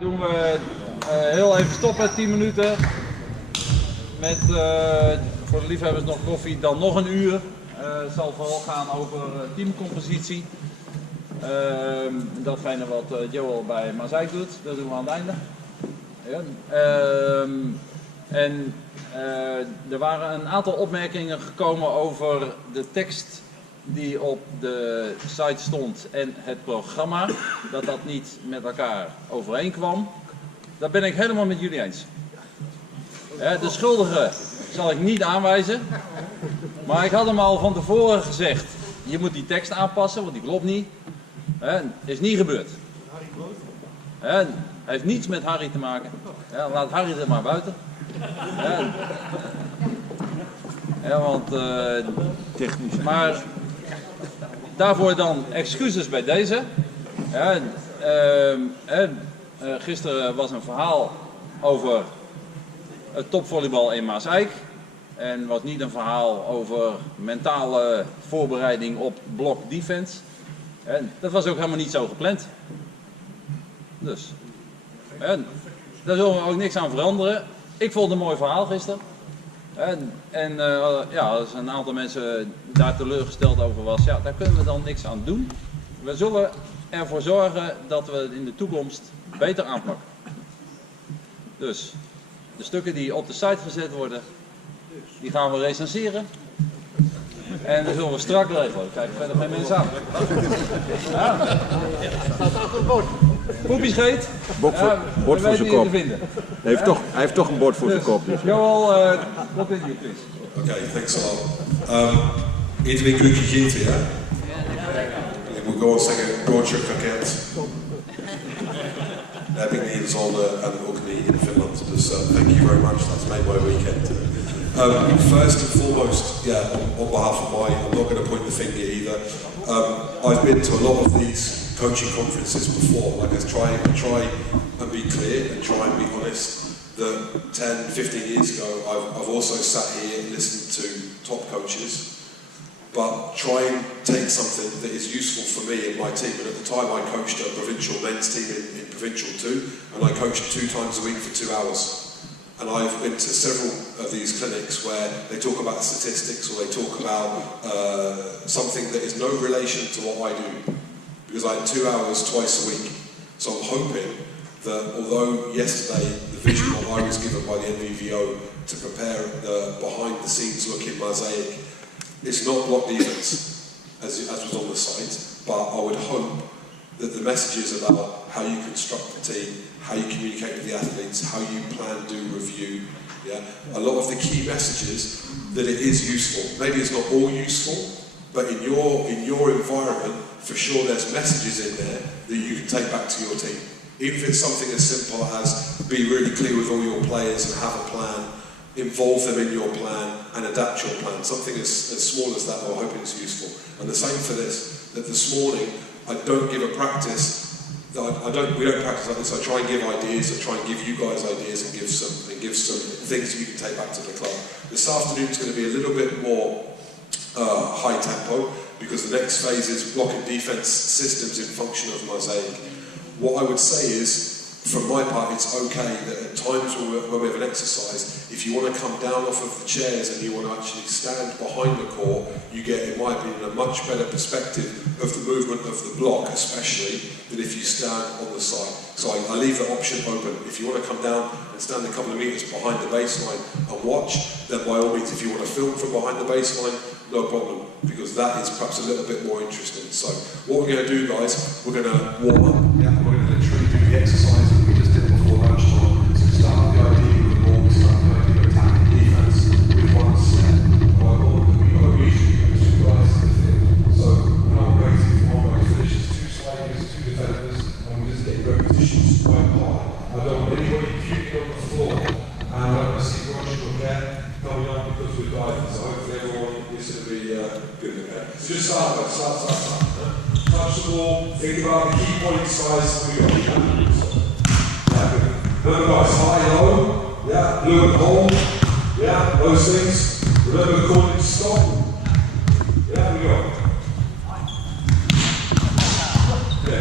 Doen we heel even stoppen, 10 minuten. Met voor de liefhebbers nog koffie, dan nog een uur. Het zal vooral gaan over teamcompositie. Datgene wat Joel bij Mazaik doet, dat doen we aan het einde. Ja. Er waren een aantal opmerkingen gekomen over de tekst die op de site stond en het programma, dat dat niet met elkaar overeenkwam. Dat ben ik helemaal met jullie eens. De schuldige zal ik niet aanwijzen, maar ik had hem al van tevoren gezegd, je moet die tekst aanpassen, want die klopt niet. Is niet gebeurd. Hij heeft niets met Harry te maken. Laat Harry er maar buiten. Want technisch. Maar daarvoor dan excuses bij deze. Gisteren was een verhaal over het topvolleybal in Maaseik. En was niet een verhaal over mentale voorbereiding op blok defense. Dat was ook helemaal niet zo gepland. Dus, daar zullen we ook niks aan veranderen. Ik vond het een mooi verhaal gisteren. Als een aantal mensen daar teleurgesteld over was, ja, daar kunnen we dan niks aan doen. We zullen ervoor zorgen dat we het in de toekomst beter aanpakken. Dus, de stukken die op de site gezet worden, die gaan we recenseren. En dat zullen we strak regelen. Kijk verder geen mensen aan. Ja. Staat achter het bord. Poepiescheet. Bord voor zijn kop. Hij heeft toch een bord voor zijn kop. Dus. Joel, what did you please? Okay, thanks a lot. Iedereen goed gegeten, ja? We'll go on zeggen, broodje kroket. Dat heb ik niet in Zolder en ook niet in Finland. Dus thank you very much, that's made my weekend. First and foremost, on behalf of I'm not going to point the finger either. I've been to a lot of these coaching conferences before. Like I try and be clear and try and be honest. That 10, 15 years ago, I've also sat here and listened to top coaches, but try and take something that is useful for me and my team. And at the time, I coached a provincial men's team in Provincial 2, and I coached 2 times a week for 2 hours. And I've been to several of these clinics where they talk about statistics or they talk about something that is no relation to what I do. Because I had 2 hours twice a week. So I'm hoping that although yesterday the visual I was given by the NVVO to prepare the behind the scenes look in Mosaic, it's not block defense as was on the site, but I would hope that the messages about how you construct the team, how you communicate with the athletes, how you plan, do, review, a lot of the key messages, that it is useful. Maybe it's not all useful, but in your environment, for sure there's messages in there that you can take back to your team. Even if it's something as simple as be really clear with all your players and have a plan, involve them in your plan and adapt your plan. Something as small as that, I'm hoping it's useful. And the same for this, that this morning I don't give a practice. We don't practice like this. I try and give ideas. I try and give you guys ideas and give some things that you can take back to the club. This afternoon is going to be a little bit more high tempo because the next phase is block and defense systems in function of Mosaic. What I would say is, from my part, it's okay that at times when we have an exercise, if you want to come down off of the chairs and you want to actually stand behind the core, you get, in my opinion, a much better perspective of the movement of the block, especially, than if you stand on the side. So I leave the option open. If you want to come down and stand a couple of metres behind the baseline and watch, then by all means, if you want to film from behind the baseline, no problem, because that is perhaps a little bit more interesting. So what we're going to do, guys, we're going to warm up. Yeah, we're going to literally do the exercise that we just did before lunchtime. So start with the idea of the ball, start with the idea of attacking defence with one set by ball. We usually go 2 guys in the field. So we're not waiting for one guy to finish, 2 sliders, 2 defenders, and we just get repetitions quite high. I don't want anybody puking on the floor, and I don't want to see Roger Coquette coming on because we're diving. So hopefully everyone is going to be good at that. So just start. Touch the ball, think about the key point size we got. Remember guys, high, low, blue and hold, those things. Remember calling stop. We go. Go.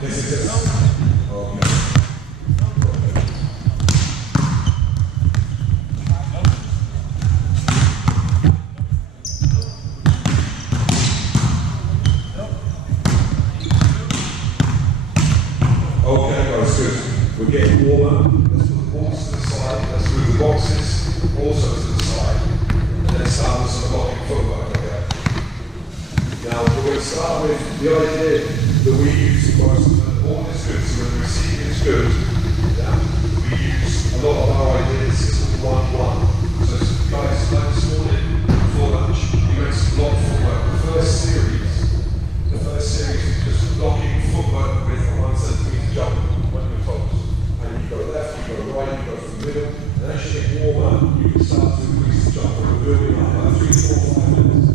Yes, it is. Okay. Okay, guys, good. We're getting warmer. Let's put the balls to the side. Let's move the boxes also to the side. And then start with some blocking footwork. Okay. Now, we're going to start with the idea that we use most of the ball is good, so when the receiving is good, yeah, we use a lot of our ideas 1-1. So, guys, like this morning, before lunch, you went to block footwork. The first series is just blocking footwork with a 1 centimetre jump when you're focused. And you go left, you go right, you go from the middle, and as you get warmer, you can start to increase the jump. We're building up about 3, 4, 5 minutes.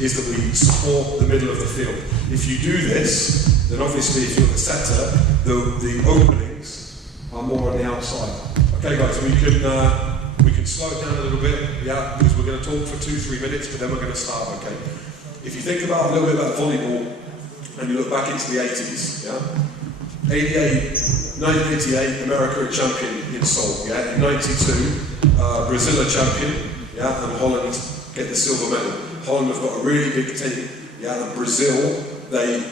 Is that we support the middle of the field. If you do this, then obviously if you're the setter, the openings are more on the outside. Okay guys, we can slow it down a little bit, yeah, because we're going to talk for 2-3 minutes, but then we're going to start, okay? If you think about a little bit about volleyball, and you look back into the 80s, yeah? 1988, America a champion in Seoul, yeah? In 92, Brazil a champion, yeah? And Holland get the silver medal. Holland have got a really big team, yeah, and Brazil, they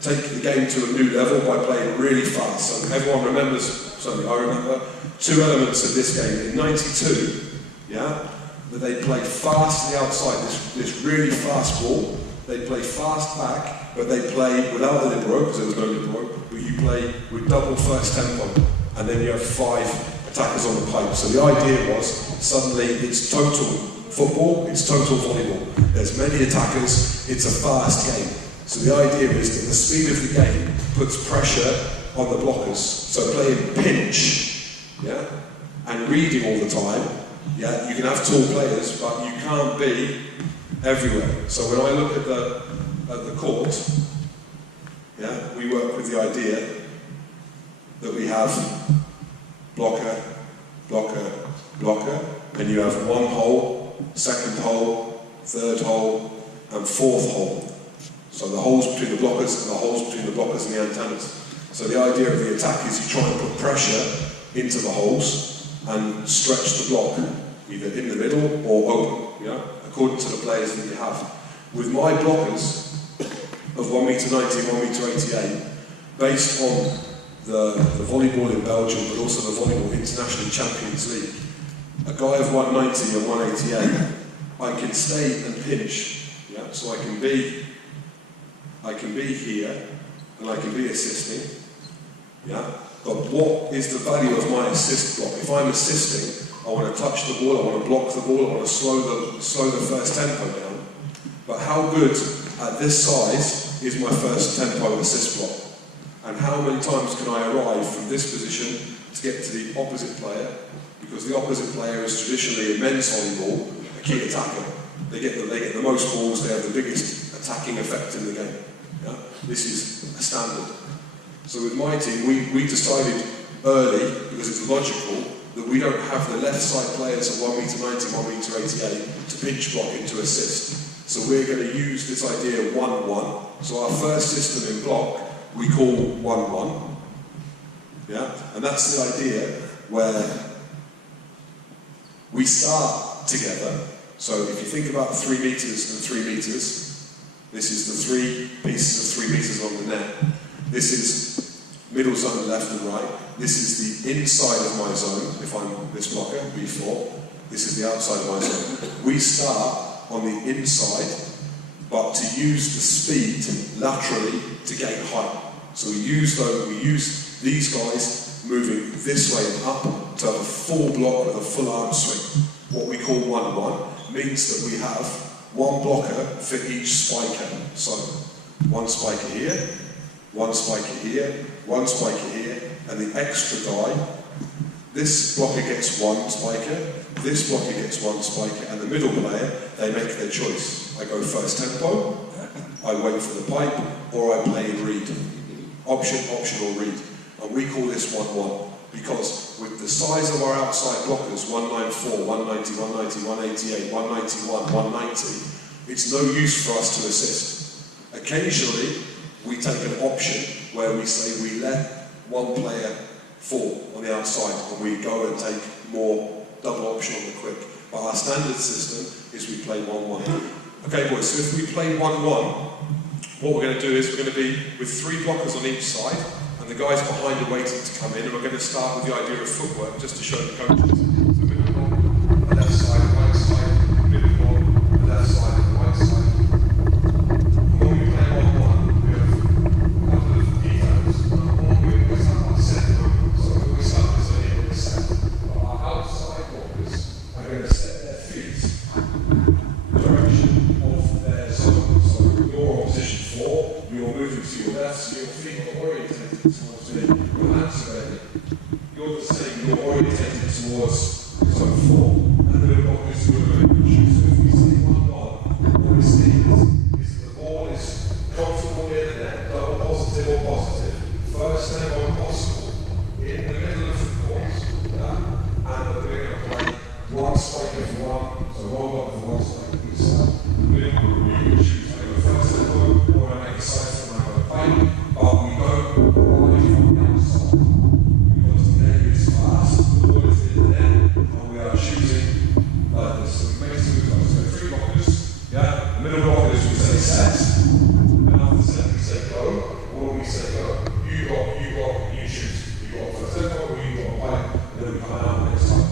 take the game to a new level by playing really fast. So everyone remembers, certainly I remember, 2 elements of this game. In 92, yeah, that they played fast to the outside, this really fast ball. They play fast back, but they play without the libero, because there was no libero, but you play with double first tempo, and then you have 5 attackers on the pipe. So the idea was, suddenly it's total football, it's total volleyball. There's many attackers, it's a fast game. So the idea is that the speed of the game puts pressure on the blockers. So playing pinch, yeah, and reading all the time, yeah, you can have tall players, but you can't be everywhere. So when I look at the court, yeah, we work with the idea that we have blocker, blocker, blocker, and you have 1 hole, 2nd hole, 3rd hole, and 4th hole. So the holes between the blockers and the holes between the blockers and the antennas. So the idea of the attack is you try and put pressure into the holes and stretch the block, either in the middle or open, yeah, according to the players that you have. With my blockers of 1m90 and 1m88, based on the volleyball in Belgium, but also the volleyball International Champions League, a guy of 190 and 188, I can stay and pinch, yeah? So I can be here, and I can be assisting, yeah? But what is the value of my assist block? If I'm assisting, I want to touch the ball, I want to block the ball, I want to slow the first tempo down. But how good at this size is my first tempo assist block? And how many times can I arrive from this position to get to the opposite player? Because the opposite player is traditionally in men's volleyball a key attacker. They get the most balls, they have the biggest attacking effect in the game. Yeah? This is a standard. So with my team, we decided early, because it's logical, that we don't have the left side players at 1m90, 1m88 to pinch block into assist. So we're going to use this idea of 1-1. So our first system in block, we call 1-1. Yeah? And that's the idea where we start together. So if you think about 3 meters and 3 meters, this is the 3 pieces of 3 meters on the net. This is middle zone left and right. This is the inside of my zone, if I'm this blocker, B4. This is the outside of my zone. We start on the inside, but to use the speed laterally to gain height. So we use these guys moving this way and up to have a full block with a full arm swing. What we call 1-1 means that we have one blocker for each spiker. So one spiker here, one spiker here, one spiker here, and the extra guy. This blocker gets one spiker, this blocker gets one spiker, and the middle player, they make their choice. I go first tempo, I wait for the pipe, or I play in read. Option, or read. And we call this 1-1, because with the size of our outside blockers, 194, 190, 190, 188, 191, 190, it's no use for us to assist. Occasionally, we take an option where we say we let one player fall on the outside and we go and take more double option on the quick. But our standard system is we play 1-1. Okay boys, so if we play 1-1, what we're going to do is we're going to be with 3 blockers on each side and the guys behind are waiting to come in, and we're going to start with the idea of footwork just to show the coaches. So middle block, left side, right side, middle block, left side, right side. When we play 1-1, we have a couple of details. We start on set, so we start this idea with the set. Our outside blockers are going to set their feet direction of their zone. So you're on position 4, you're moving to your left, so your feet are orientated towards me, your hands are ready. You're the same, you're orientated towards zone 4, and the middle blockers who are going to choose. So if we say 1-1, what we see is the ball is comfortable near the net, double positive or positive, first tempo possible, in the middle of the court, and we're going to play one spiker for one, so one blocker for one spiker each side. The middle group, we can choose either first tempo or I make a side from our pipe, but we go right from the outside. Because the net is fast, the ball is in the net, and we are shooting like this. So we make 2 blocks. So 3 blockers, the middle blockers we say set, and after set we say go, or we say go. You block, you shoot. You got first tempo, or you got pipe, and then we come out next time.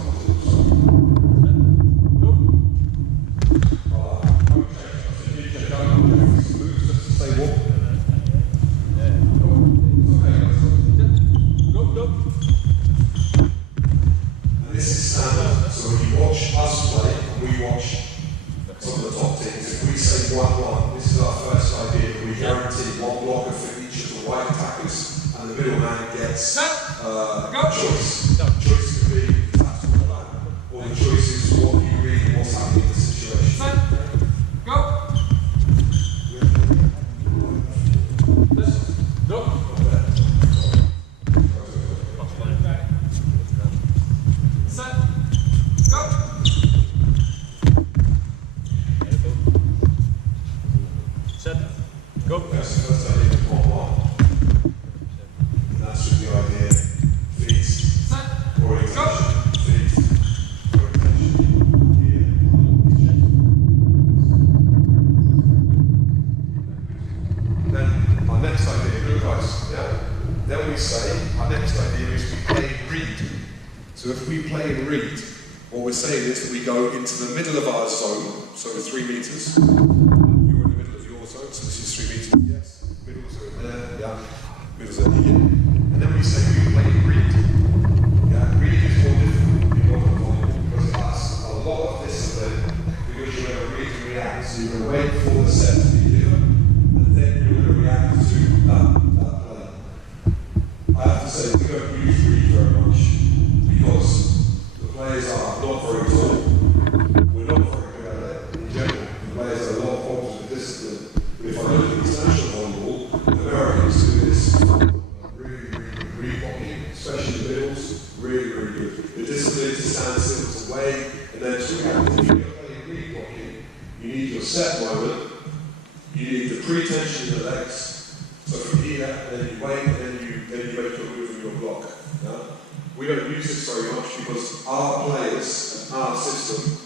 Middles are here. And then we say we play the discipline to stand still, to wait, and then to react. If you're playing read blocking, you need your set moment, you need the pre-tension in the legs. So from here, then you wait, and then you make your move in your block. Yeah? We don't use this very much because our players and our system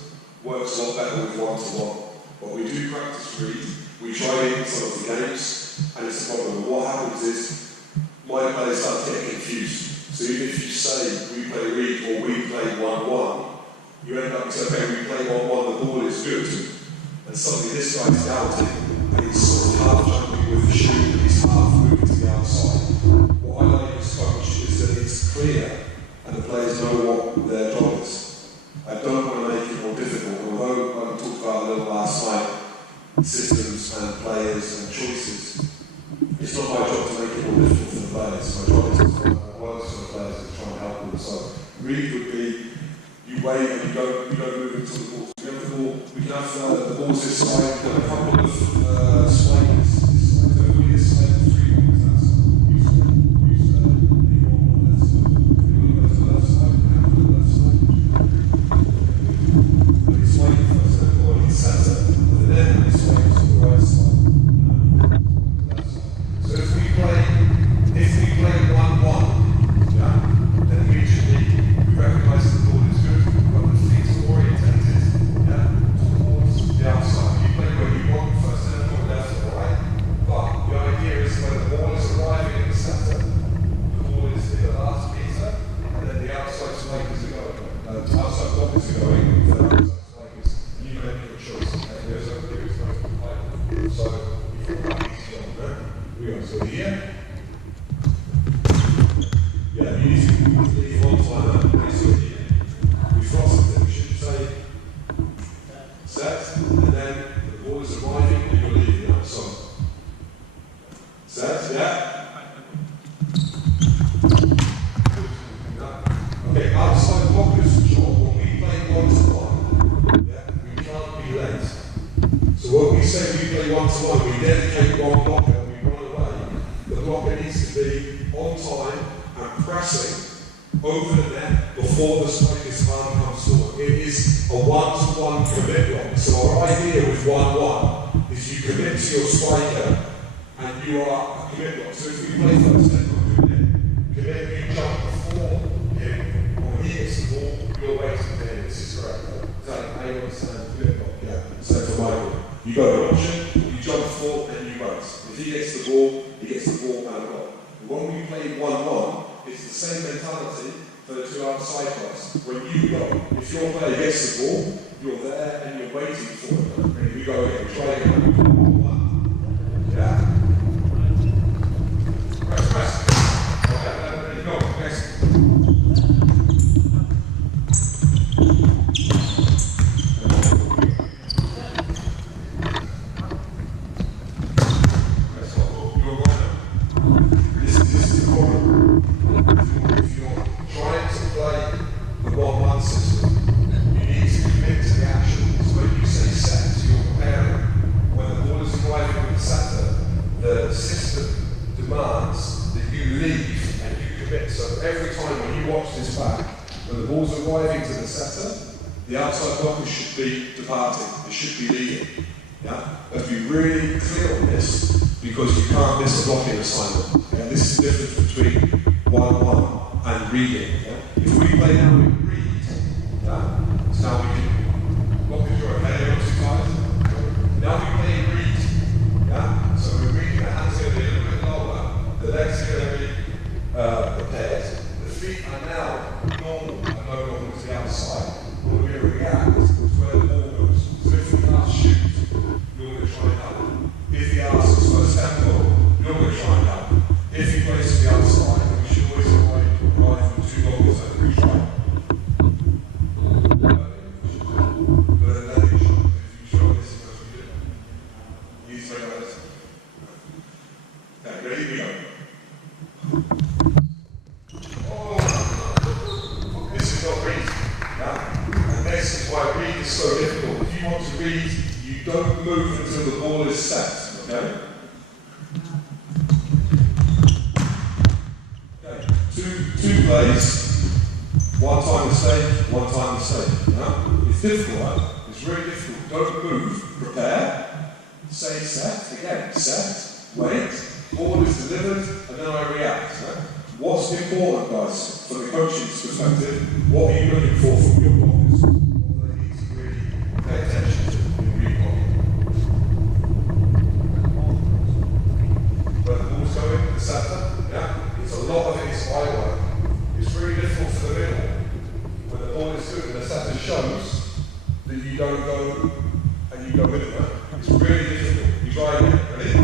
works a lot better with one-to-one. But we do practice read, we try it in some of the games, and it's a problem. What happens is, my players start to get confused. So even if you say we play read or we play 1-1, you end up saying, okay, we play 1-1, the ball is good. And suddenly this guy's doubting, and he's sort of half jumping with the shoe, and he's half moving to the outside. What I like as coach is that it's clear, and the players know what their job is. I don't want to make it more difficult, although, like we talked about a little last night, systems and players and choices. It's not my job to make it more difficult for the players. My job is to work for the players and try and help them. So, read would be, you wait and you don't move until the ball. We have the ball, we can have the balls this side, we have a couple of spikers. So if we this side, 3 balls that side. Use any one on that side. You go to the left side, and have the left side. And he's waiting first, or he's center. And then he's waiting to the right side. So if we play 1-1, yeah, then immediately we recognise the ball is good, but the feet are orientated, yeah, towards the outside. You play where you want first, then go left or right. But the idea is when the ball is arriving in the centre, the ball is in the last metre, and then the outside spikers are going. Outside blockers are going, and the outside spikers, and you make your choice. Okay, there's no right. So before that easy on there, we go to here. Yeah, you need to leave on time. We frosted it. We should say set, and then the ball is arriving and you're leaving out. So set, yeah. Okay, outside blockers, John. When we play 1-to-1, yeah, we can't be late. So when we say we play 1-to-1, we dedicate one blocker and we run away. The blocker needs to be on time and pressing over the net before the spiker's arm comes forward. It is a 1-to-1 commit block. So our idea with 1-1 is you commit to your spiker and you are a commit block. So if we play first, then we'll commit, you jump before him, or when he gets the ball, you're waiting for him. This is correct. Is that how you understand commit block? Yeah. So for Michael, you got an option, you jump before and you wait. If he gets the ball, he gets the ball and a block. When we play 1-1, it's the same mentality for the two outside players. When you go, if your player gets the ball, you're there and you're waiting for it. And you go again, try again, 1-1. Yeah? Press. Okay, there you go. Next. The outside blockers should be departing, they should be leaving. Yeah? You have to be really clear on this because you can't miss a blocking assignment. Yeah? This is the difference between 1-1 and reading. Yeah? If we play now with read, yeah? So now we can block it, you're okay, you're too tired. Now we play read. Yeah? So we're reading, the hands are going to be a little bit lower, the legs are going to be prepared, the feet are now normal and no longer to the outside. We're going to react to where the ball goes. So if the ass shoots, you're going to try and help. If the ass is first tempo, you're going to try and help. If he plays to the outside, then we should always arrive from 2 goals and we try. But then you show. If you show this, is what we do. You need to make that. Okay, ready? We go. Oh, this is not read. Yeah? This is why read is so difficult. If you want to read, you don't move until the ball is set. Okay? Okay. Two plays. One time time mistake, one time mistake. Yeah? It's difficult, right? It's really difficult. Don't move, prepare, say set, again, set, wait, ball is delivered, and then I react. Right? What's important, guys, from the coaching's perspective? What are you looking for from your bowlers? What do they need to really pay attention to in rebowling? Where the ball's going, the centre, yeah? It's a lot of it is eye work. It's really difficult for the middle. When the ball is good and the centre shows that you don't go and you go with it, right? It's really difficult. You try again, ready?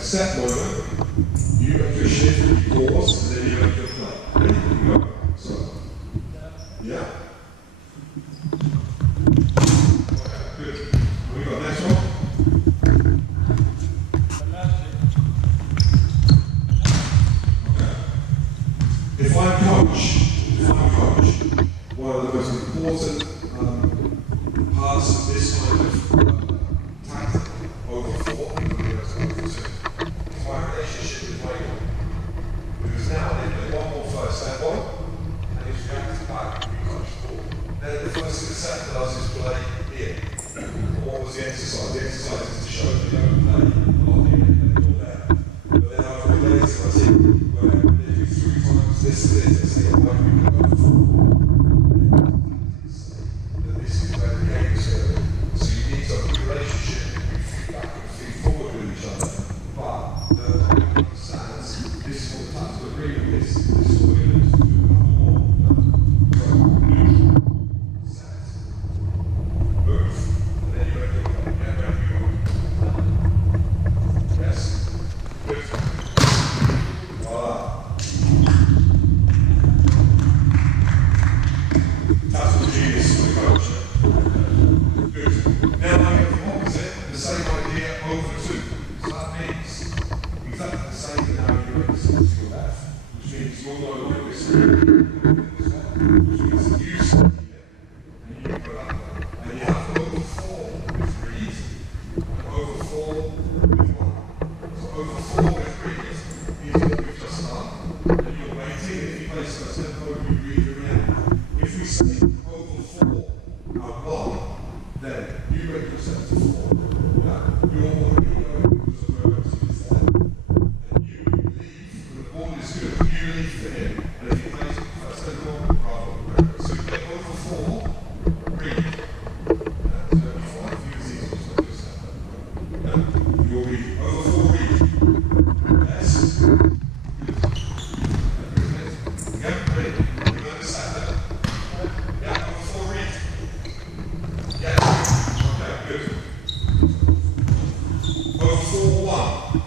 Set moment, you make your shift, you pause, and then you make your play. Ready? You go. So, yeah. Okay, good. We got next one. Okay. If I'm coach, one of the most important parts of this kind of tactic over 4 my relationship with my goal. Because now they play one more first set ball, and he's reacting back, we coach the ball. Then the first thing the set does is play here. What was the exercise? The exercise is to show that you don't play a lot here and you're there. But then I've related to my team where they do 3 times this and this, they say, why do we go for 4? That this is where the game is going. So you need to have a good relationship, you feed back and feed forward with each other. But the understands this is what the tactical agreement is, this is what we're going to do a couple more. So, set, move, and then you make your play. Yeah, ready, you go. Yes, good. Voila. Tactical genius for the coach. Good. Now I get the opposite, the same idea over 2. So that means exactly the same as now you're to your left, which means you're no longer this way, which means you sit here and you go that way. And you have to over 4 with 3 and over 4 with 1. So over 4 with 3 is what we've just done. And you're waiting, if you place first tempo, you read your react. If we say over 4 and 1, then you make yourself to 4. Yeah? You're already going because of where it's there. And you leave, when the ball is good, you leave for him. And if he plays it first, then you're bravo. So you get over 4, read. So it'll be 5 views easy, so just have that. You'll be over 4, read. Yes. Yeah, ready. You understand that? Yeah, over 4, read. Yes. Okay, good. Over 4, 1.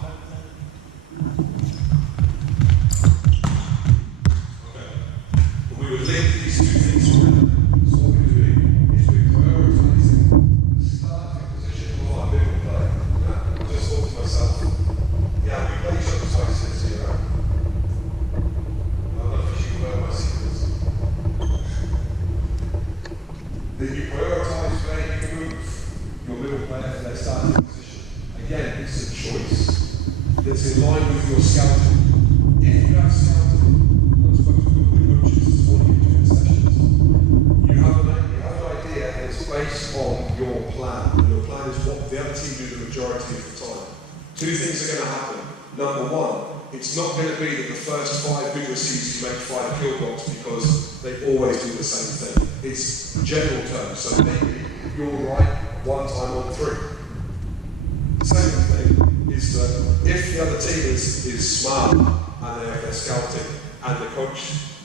you're scouting. If you have scouting, I spoke to a couple of coaches this morning doing sessions, you have an idea and it's based on your plan. And your plan is what the other team do the majority of the time. Two things are going to happen. Number one, it's not going to be that the first 5 big receivers you make 5 kill blocks because they always do the same thing. It's general terms. So maybe you're right 1 time on 3. The second thing is that if the other team is smart and they have their scouting and the coach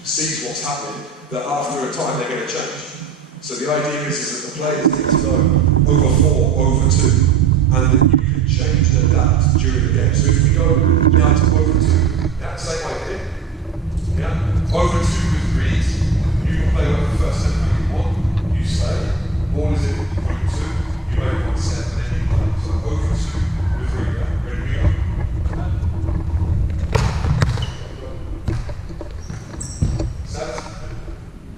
sees what's happening, that after a time they're going to change. So the idea is that the players need to go over 4, over 2, and that you can change and adapt during the game. So if we go now to over 2, yeah, same idea. Yeah, over 2 with read, you can play over the first step you want, you stay, ball is in point 2, you make 1 step, and then you play. So over 2 with read, yeah, ready we go. Set,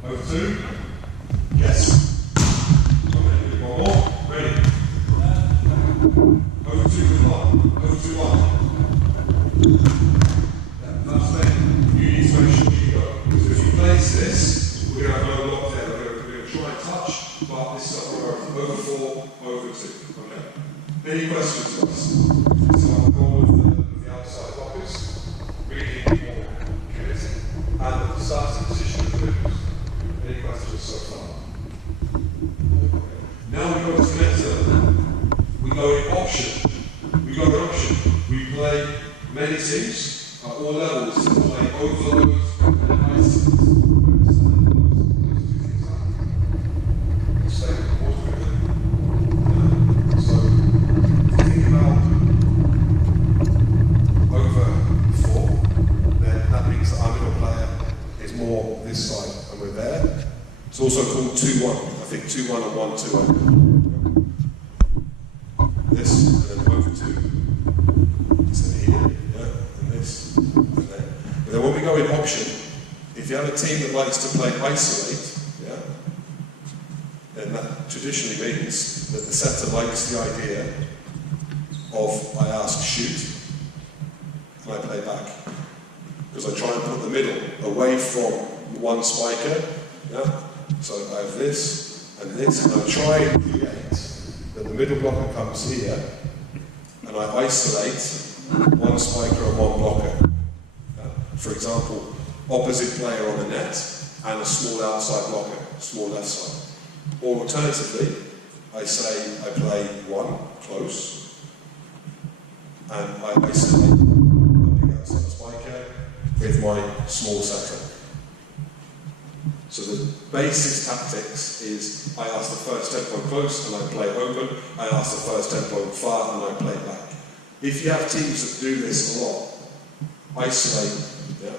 over 2, yes. Okay, 1 more, ready. Over 2 with 1, over 2, 1. That's it. You need to make sure you go. So if you place this, we're going to have no lock there. We're going to try and touch, but this is not going to work. Over 4, over 2. Okay. Any questions to us? So I'm going with the outside blockers, really more committing, and at the starting position of the middles. Any questions so far? Now we go to the next level. We go in option. We go in option. We play many teams at all levels. We play overloads and isolates. So think about over 4, then that means that our middle player is more this side and we're there. It's also called 2-1. I think 2-1 and 1-2. This, and then over 2. It's in here, yeah, and this, and then. But then when we go in option, if you have a team that likes to play isolate, yeah, then that traditionally means that the setter likes the idea of I ask shoot, and I play back. Because I try and put the middle away from one spiker, yeah. So I have this, and I try and create that the middle blocker comes here, and I isolate one spiker and one blocker. For example, opposite player on the net, and a small outside blocker, small left side. Or alternatively, I say I play 1, close, and I isolate my big outside spiker with my small setter. So the basis tactics is I ask the first tempo close and I play open, I ask the first tempo far and I play back. If you have teams that do this a lot, isolate, yeah,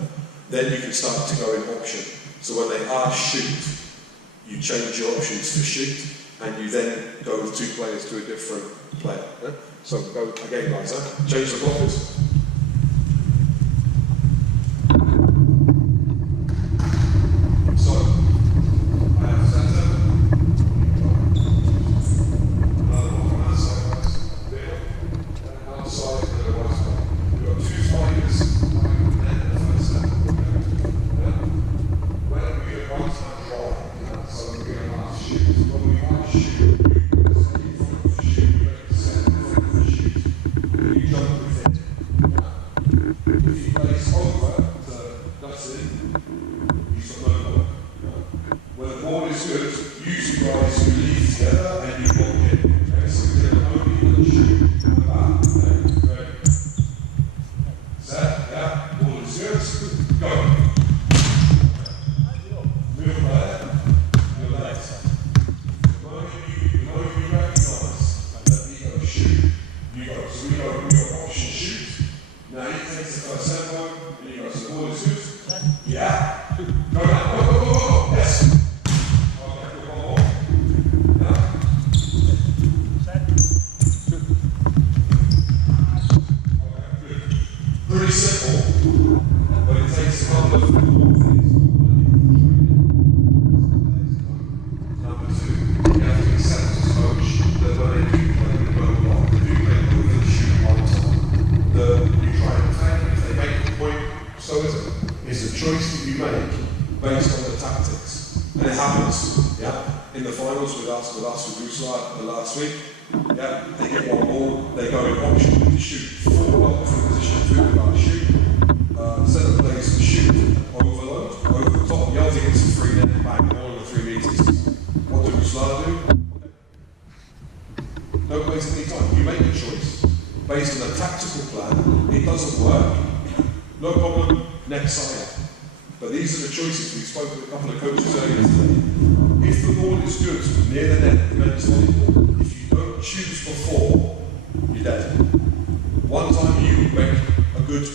then you can start to go in option. So when they ask shoot, you change your options to shoot and you then go with 2 players to a different player. Yeah? So go again guys, change the blockers. It's a choice that you make based on the tactics. And it happens, yeah? In the finals with us with Rusla last week, yeah? They get one ball, they go in option to shoot 4 blocks from position 2 without a shoot. Set of plays to shoot, overload, over the top, Yells against the 3 net, bang, all in the 3 meters. What do Rusla do? Don't waste any time. You make a choice based on a tactical plan. It doesn't work. No problem. Next side. But these are the choices. We spoke with a couple of coaches earlier today. If the ball is good near the net, men's volleyball, if you don't choose before, you're dead. One time you make a good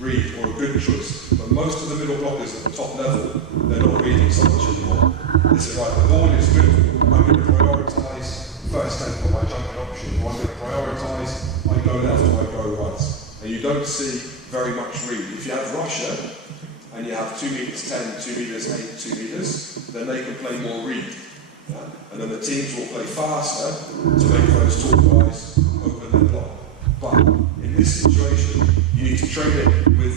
read or a good choice, but most of the middle blockers at the top level, they're not reading so much anymore. They say, right, the ball is good. I'm going to prioritise first tempo, my jumping option. I'm going to prioritise, I go left or I go right. And you don't see very much read. If you have Russia, and you have 2 meters 10, 2 meters 8, 2 meters, then they can play more read. Yeah? And then the teams will play faster to make those tall guys open their block. But in this situation, you need to train it with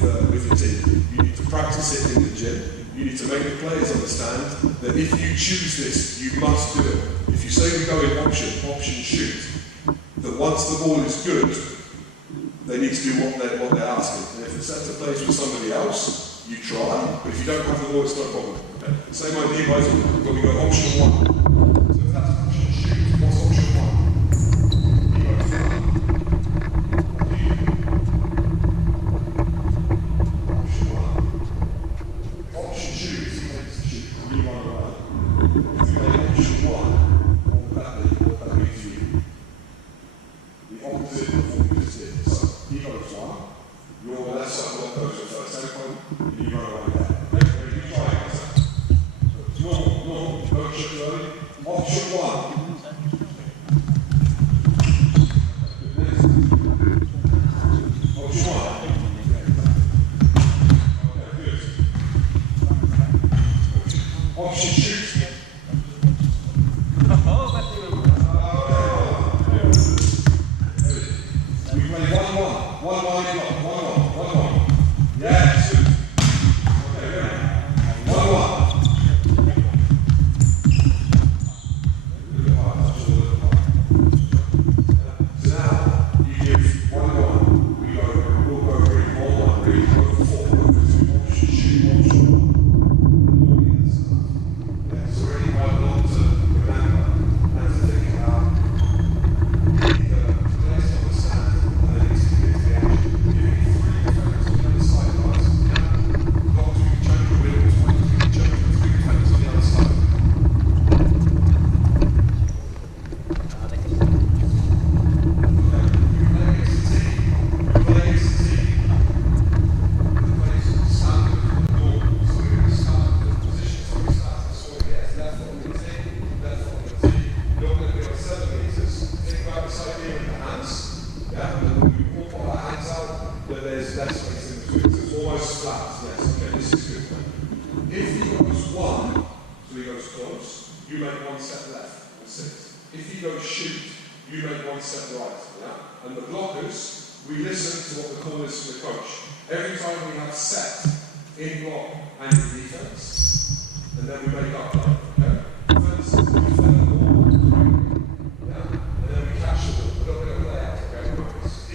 the team. You need to practice it in the gym. You need to make the players understand that if you choose this, you must do it. If you say we go in option shoot, that once the ball is good, they need to do what they're asking. And if it's set to place with somebody else, you try, but if you don't have the ball, it's no problem. Okay? Same idea, guys, when we go option 1. So if that's option shoot, what's option 1? You go flat. Option shoot, you make the shoot, you run away. If you make option 1, what that means to you? The opposite of what you just did. So you go flat, your left side block goes to first tempo, and you run away there. Okay, you try it. So normal, don't shoot early. Option 1. Option 1. Okay, good. Option shoot. We play 1-1. 1-1 in block. 1-1. Yes. Okay, good. 1-1. So now you give 1-1. We'll go read 1-1. Read go for 4. Go for 2. Option shoot. Option 1. Yeah, so really quite a lot to remember and to think about. You make 1 step left and sit. If he goes shoot, you make 1 step right. Yeah? And the blockers, we listen to what the call is from the coach. Every time we have set in block and in defense, and then we make up play. Okay? Defense, we defend the ball, yeah? And then we catch the ball. We don't get a play out. Okay?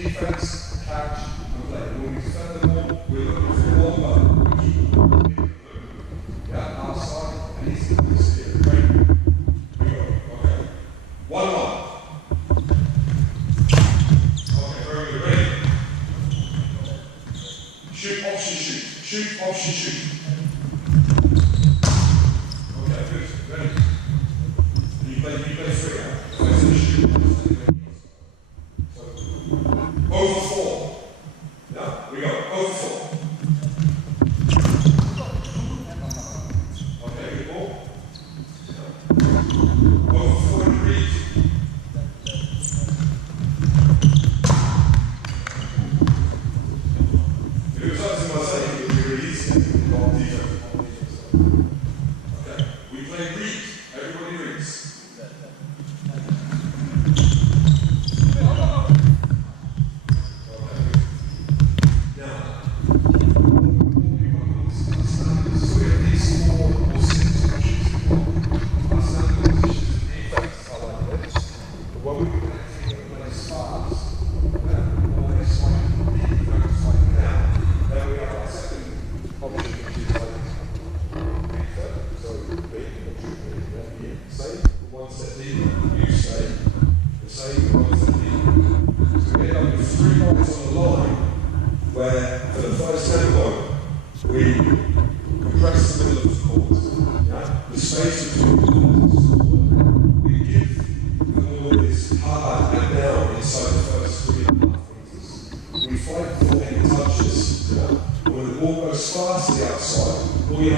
Defense, catch, and play. When we defend the ball, we're looking for one ball. We keep the ball in the blue. Yeah? Outside, and he's in this here. Great. 1-1. Okay, very good. Ready? Shoot, option, shoot. Shoot, option, shoot. Okay, good.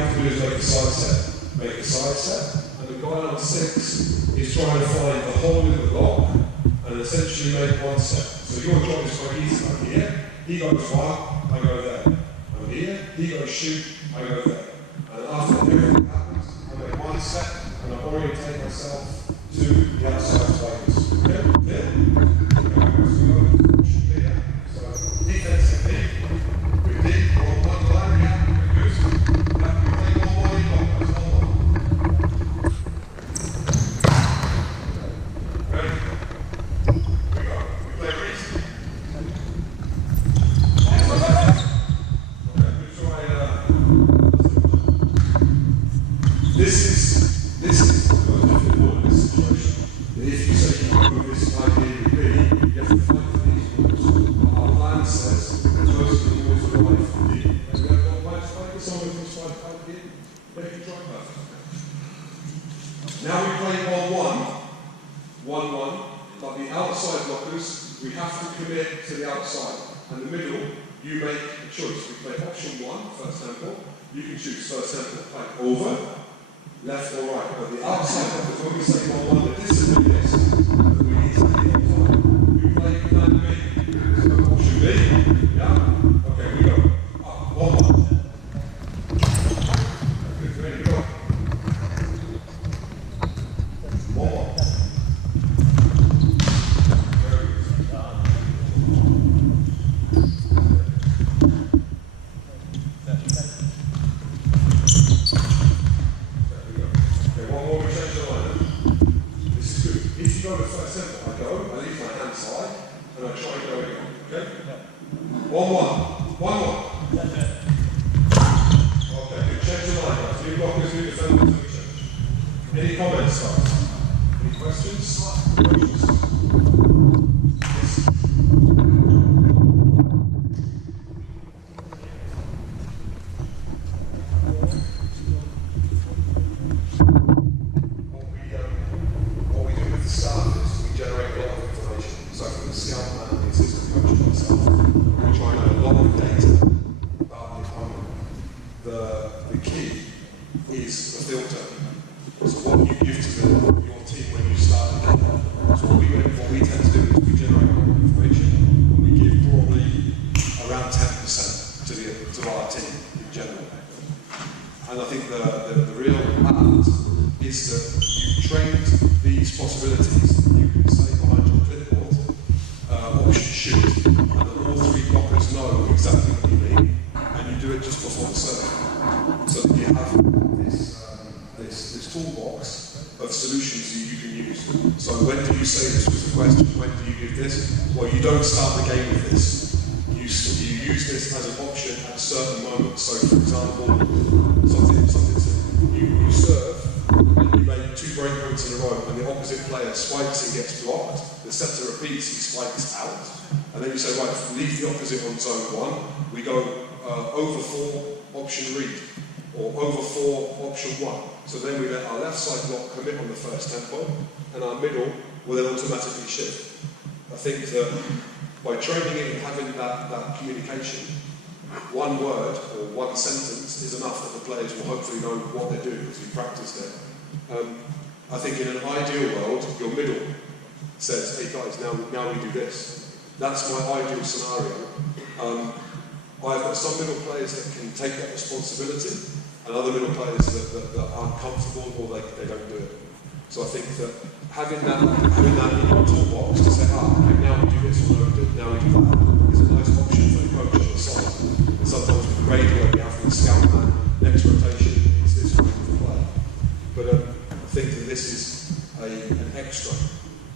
have to do is make a side step, and the guy on 6 is trying to find the hole in the lock and essentially make one step. So your job is quite easy. I'm here, he goes 1, I go there. I'm here, he goes shoot, I go there. And after everything happens, I make one step and I orientate myself to the outside focus. Okay? Clear? So defensively, we did one line, yeah, good. We take one more in block, that's one more. Ready? We go. We play Reese. This is the most difficult in this situation. If you say you can move this idea with me, you have to fight for these rules. But our plan says that most of the rules are right for me. And we have got one fight, someone who's fight here. Make it try perfect. Now we play 1-1. 1-1. But the outside blockers, we have to commit to the outside. And the middle, you make a choice. We play option 1, first tempo. You can choose first tempo, play over, left or right. But the outside blockers, when we say 1-1, the discipline is that we need to be on time. We play plan B. So option B, yeah? Okay, we go. Up, 1-1. Good, ready, go. 1-1. Any comments, guys? Any questions? What we do with the staff is we generate a lot of information. So from the scout man and the assistant coach and myself, we try and know a lot of data about the opponent. The key is the filter. So what you give to your team when you start the game. So what we tend to do is we generate a lot of information and we give probably around 10% to our team in general. And I think the real art is that you've trained these possibilities. You can say behind your clipboard, option shoot, and that all 3 blockers know exactly what you mean, and you do it just before the serve. So that you have this toolbox of solutions you can use. So when do you say this was the question? When do you give this? Well, you don't start the game with this. You use this as an option at certain moments. So, for example, something simple. You serve and you make 2 break points in a row, and the opposite player spikes and gets blocked. The setter repeats, he spikes out, and then you say, right, leave the opposite on zone 1. We go over 4 option read, or over 4 option 1. So then we let our left side block commit on the first tempo, and our middle will then automatically shift. I think that by training it and having that communication, 1 word or 1 sentence is enough that the players will hopefully know what they're doing because we practiced it. I think in an ideal world, your middle says, hey guys, now we do this. That's my ideal scenario. I've got some middle players that can take that responsibility, and other middle players that aren't comfortable or they don't do it. So I think that having that in your toolbox to say, okay, now we do this, or now we do that, is a nice option for the coach on the side. And sometimes with the radio, we have the scout man, next rotation, it's this kind of play. But I think that this is an extra,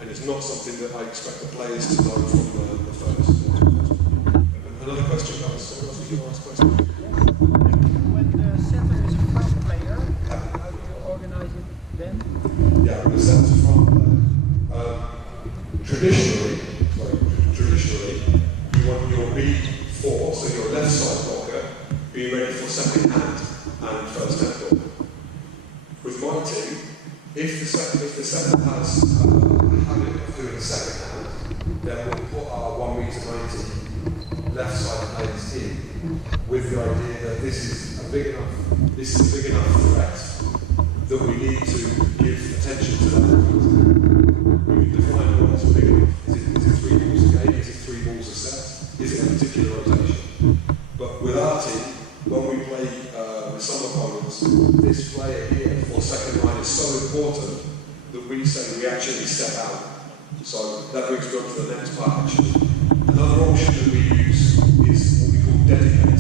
and it's not something that I expect the players to know from the first. Another question, guys? Someone else, your last question? When the center is a front player, how do you organize it then? Yeah, the center front player. Traditionally, you want your B4, so your left side blocker, be ready for second hand and first tempo. With my team, if the center has a habit of doing the second hand, then we'll put our 1 meter 90 left side players in with the idea that this is a big enough this is a big enough threat that we need to give attention to that. We can define what's big enough. Is it 3 balls a game? Is it 3 balls a set? Is it a particular rotation? But with our team, when we play with some opponents, this player here for second line is so important that we say we actually step out. So that brings me up to the next part actually. Another option that we use is what we call dedicate.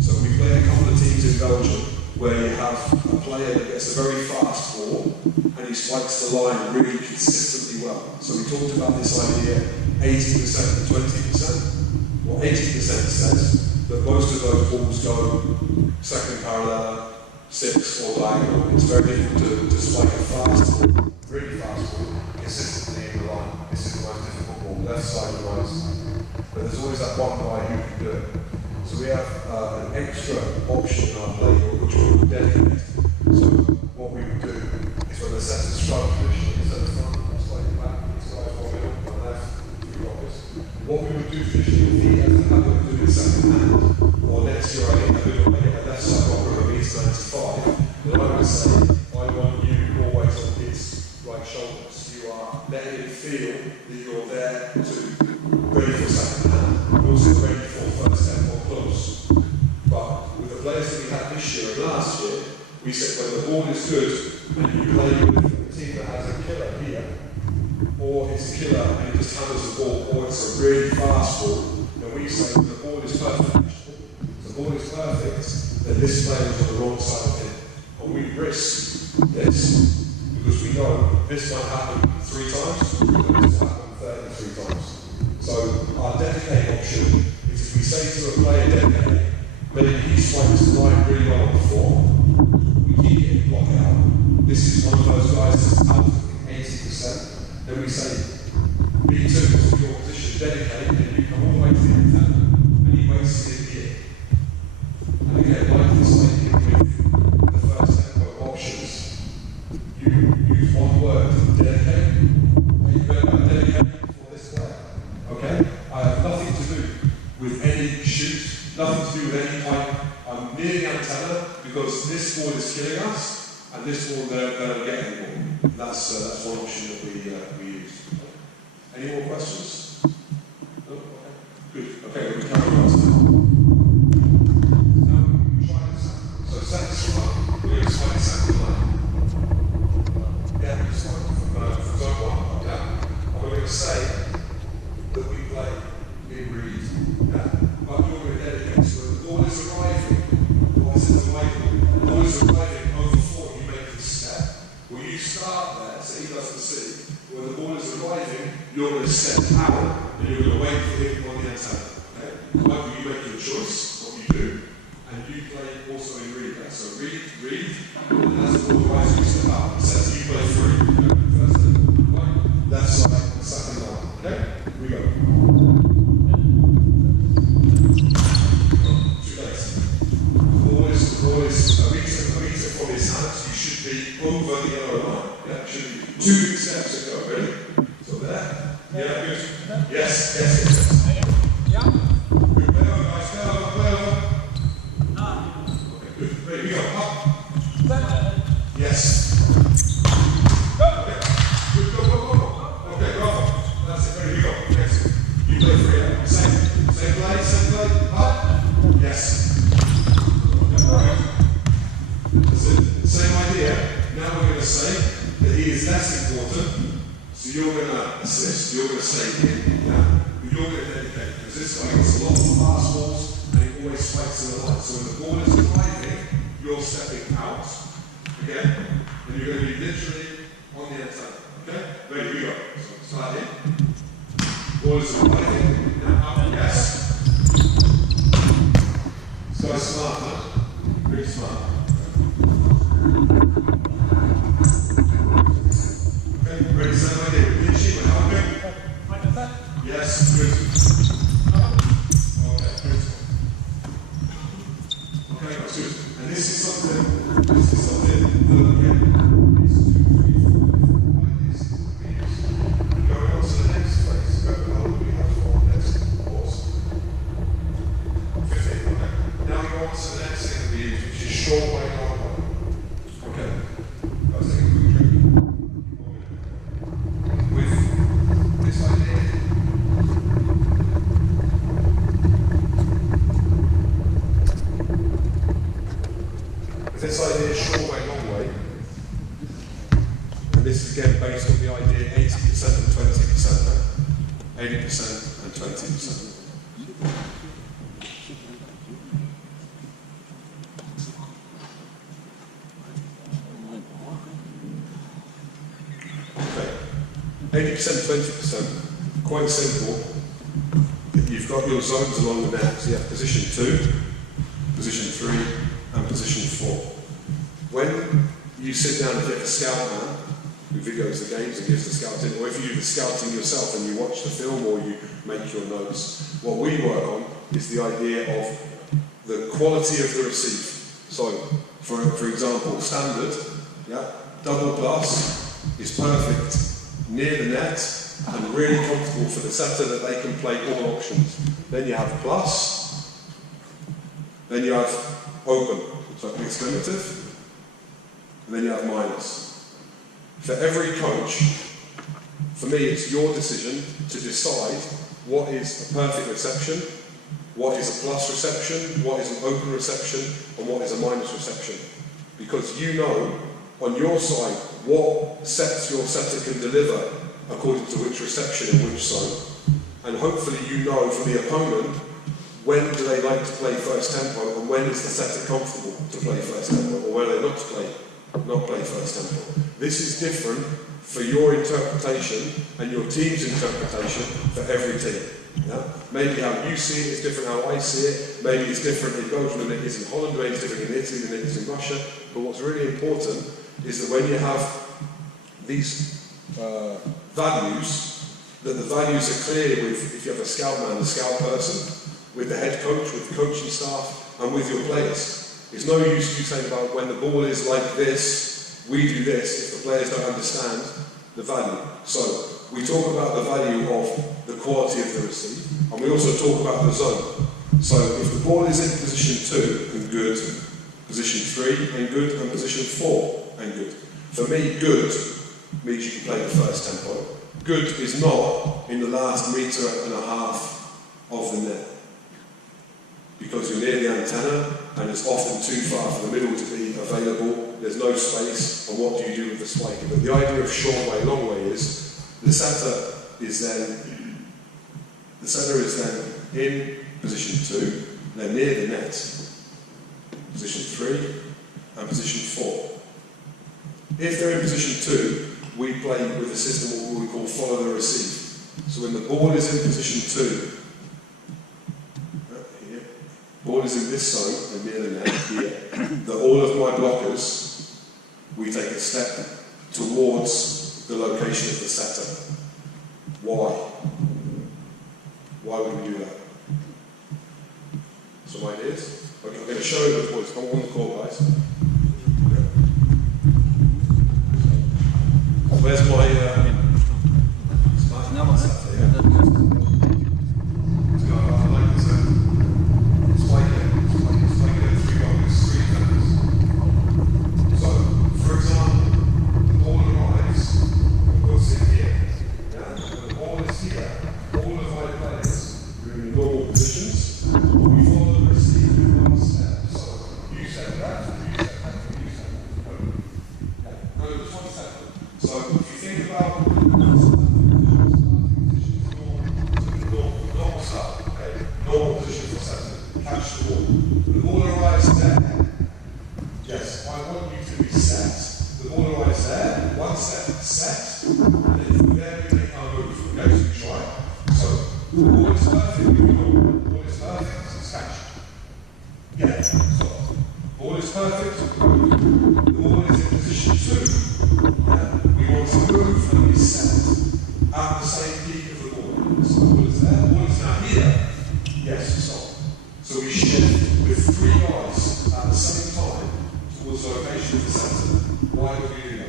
So we play a couple of teams in Belgium where you have a player that gets a very fast ball and he spikes the line really consistently well. So we talked about this idea, 80% and 20%. Well, 80% says that most of those balls go second parallel, 6 or diagonal. It's very difficult to spike a fast ball, really fast ball, consistently in the line. This is the most difficult ball, left side or right side. But there's always that one guy who can do it. So we have an extra option in our playbook which we will dedicate. So what we would do is when the set is strong traditionally, instead of front, slightly back, these guys one middle, one left, 3 blockers. What we would do traditionally if he has a habit of doing second hand, or next year I get a left side blocker of his 95, then I would say, I want you always on his right shoulder. So you are letting him feel that you're there to ready for second hand, but also ready for first step or close. But with the players that we had this year and last year, we said when the ball is good and you play with a team that has a killer here, or it's a killer and it just handles the ball, or it's a really fast ball, then we say when the ball is perfect. If the ball is perfect, then this player is on the wrong side of him. And we risk this because we know this might happen 3 times, but this will happen 33 times. So our dedicate option is if we say to a player dedicate, maybe he spikes the line really well on the floor, we keep getting blocked out. This is one of those guys that's out 80%. Then we say, B2 is your position, dedicate, and you come all the way to the antenna, and he waits in here. And again, like this, like with the first set of options, you use one word, dedicate, and you better dedicate for this player. Okay? I have nothing to do with any shoot, nothing to do with any pipe. I'm near the antenna because this ball is killing us, and this ball they're going to get anymore. That's one option that we use. Any more questions? No? Okay. Good. Okay, we're going to carry on. Now we try this out. So second slide, we're going to slide the second line. Yeah, we slide from zone 1 down. And we're going to say that we play in read. Yeah? But you're going to dedicate. So when the ball is arriving, the ball is arriving over 4, you make this step. Well, you start there, so he doesn't see. When the ball is arriving, you're going to step out, and you're going to wait for him on the antenna. Okay? Either you make your choice, what you do, and you play also in read. Okay? So read, and as the ball arrives, you step out. It says you play 3. Okay? First step, right, left side, second line. Okay? Here we go. 2 legs. The ball is a meter from his hands. You should be over the yellow line. Yeah, should be 2 big steps to go. Ready? So there. Yeah, good. Yes. Yeah. Good. Play over, guys. Play over. Okay, good. Ready? We go. Up. Yes. Okay. Good. Go. Okay, go. That's it. Ready? We go. Next. You play 3. Same play. Up. Yes. Okay. That's it. Same idea. Now we're going to say that he is less important, so you're going to assist, you're going to stay in, yeah? But you're going to dedicate, because this guy gets a lot of fast balls, and he always spikes in the line. So when the ball is arriving, you're stepping out, again, and you're going to be literally on the antenna, okay? Ready, we go. So start in. Ball is arriving, now up, yes. This guy's smart, huh? Very smart. Ready, same idea. Pitching, we're helping. Yes, good. Okay, good. Okay, that's good. And this is something that again, is 2, 3, 4, 5 ideas that we use. Going on to the next phase, how do we have for the next course? 15, okay. Now we go on to the next thing that we use, which is short way If this idea is short way, long way, and this is again based on the idea 80% and 20%, 80% and 20%. Okay, 80%, 20%, quite simple. You've got your zones along the net, so you have position 2, position 3, and position 4. When you sit down and get a scout man who videos the games and gives the scouting, or if you do the scouting yourself and you watch the film or you make your notes, what we work on is the idea of the quality of the receive. So, for example, standard, yeah, double plus is perfect near the net and really comfortable for the setter that they can play all options. Then you have plus, then you have open, so exclamative, and then you have minus. For every coach, for me it's your decision to decide what is a perfect reception, what is a plus reception, what is an open reception, and what is a minus reception. Because you know, on your side, what sets your setter can deliver according to which reception in which zone. And hopefully you know from the opponent when do they like to play first tempo and when is the setter comfortable to play first tempo or when are they not play first tempo. This is different for your interpretation and your team's interpretation for every team. Yeah? Maybe how you see it is different how I see it, maybe it's different in Belgium than it is in Holland, maybe it's different in Italy than it is in Russia, but what's really important is that when you have these values, that the values are clear with, if you have a scout man, a scout person, with the head coach, with the coaching staff, and with your players. It's no use you saying about when the ball is like this, we do this, if the players don't understand the value. So, we talk about the value of the quality of the receive, and we also talk about the zone. So, if the ball is in position 2 and good, position 3 and good, and position 4 and good. For me, good means you can play the first tempo. Good is not in the last metre and a half of the net. Because you're near the antenna and it's often too far for the middle to be available, there's no space, and what do you do with the spike? But the idea of short way, long way is the setter is then in position 2, they're near the net, position 3 and position 4. If they're in position 2, we play with a system what we call follow the receive. So when the ball is in position 2, here, ball is in this zone, and near the net, here, all of my blockers, we take a step towards the location of the setter. Why? Why would we do that? Some ideas? Okay, I'm going to show you the boys. Come on the call, guys. Where's my smart number? I like this spike it 3 goals, 3 times. So, for example, the ball arrives, it goes in here. Yeah? When the ball is here, all of my players are in normal positions. We follow the receive in one step. So, you set that, you set that, you set that. Yeah. No, just 1 step. So if you think about normal stuff, okay? Normal position for setting, catch the ball. The ball arrives there. Yes, I want you to be set. The ball arrives there, 1 step set, and then from there we make our move. Okay, so we try. So the ball is perfect, we go. The ball is perfect, it's catch. Yeah, stop. Ball is perfect, the ball is in position 2. Yeah. We want to move and be set at the same peak of the ball. So the ball is there, the ball is now here. Yes, stop. So we shift with 3 guys at the same time towards the location of the centre. Why would we do that?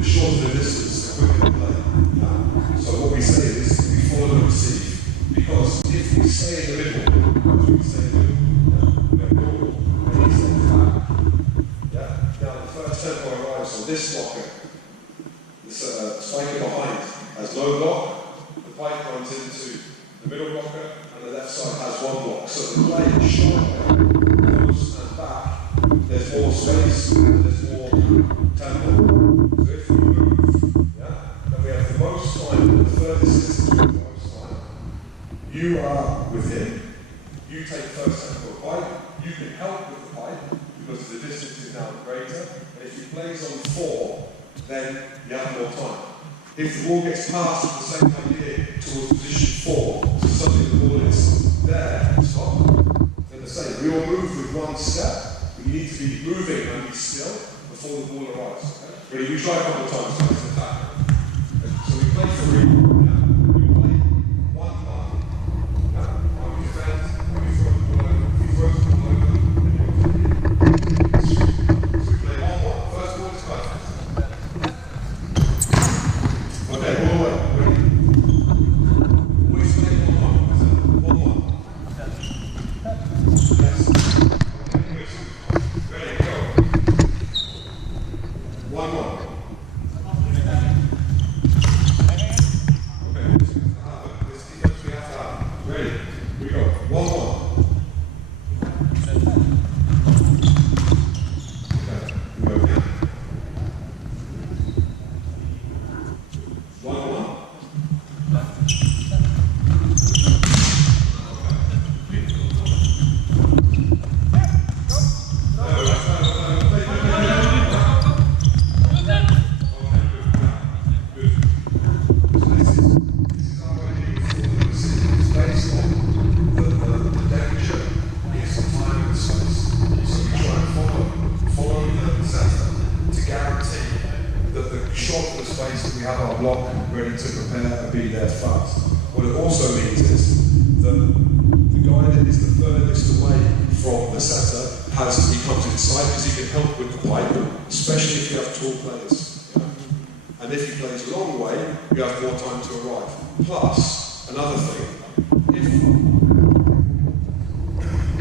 The shorter the distance, the quicker the play. Yeah? So what we say is we follow the receive, because if we stay in the middle, we stay in the middle, yeah? this blocker. This spiker behind has no block, the pipe runs into the middle blocker, and the left side has one block. So the play is shorter, goes and back, there's more space, and there's more tempo. So if we move, then we have the most time, the furthest distance with the most time. You are with him, you take first tempo of pipe, you can help with the pipe, because the distance is now greater, and if he plays on 4, then you have more time. If the ball gets passed with the same idea towards position 4, so suddenly the ball is there, stop, then the same. We all move with one step, but you need to be moving and be still before the ball arrives. Okay? Ready? We try a couple of times, so it's an attack. So we play 3, we play 1-1, and we defend, and we throw the ball over, we throw the ball over, and we shoot. So we play 1-1. First ball is perfect. Okay, all the way. Ready? Always play 1-1. 1-1. Yes. Okay, good. Ready, go. 1-1. Okay, this defense we have to have. Ready? We go. 1-1. Okay, we go again. 1-1. We have our block ready to prepare and be there fast. What it also means is that the guy that is the furthest away from the setter he comes inside because he can help with the pipe, especially if you have tall players. And if he plays a long way, you have more time to arrive. Plus, another thing,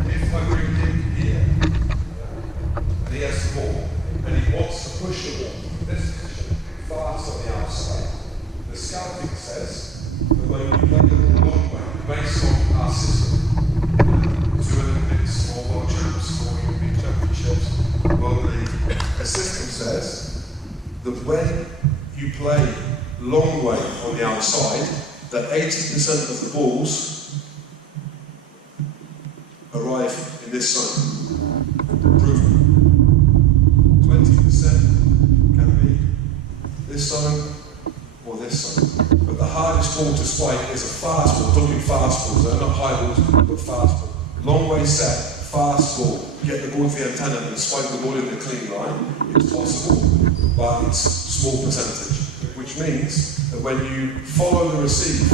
if I bring him here, and he has the ball, and he wants to push the ball from this position fast on the outside, the scouting says that when you play the ball long way, based on our system, 2 Olympics, 4 World Champs, 4 European Championships, World League, the system says that when you play long way on the outside, that 80% of the balls arrive in this zone. Proven. 20% can be this zone or this zone. But the hardest ball to spike is a fast ball. Talking fast balls, they're not high balls, but fast ball. Long way set, fast ball. Get the ball to the antenna and spike the ball in the clean line. It's possible, but it's small percentage. Which means that when you follow the receive,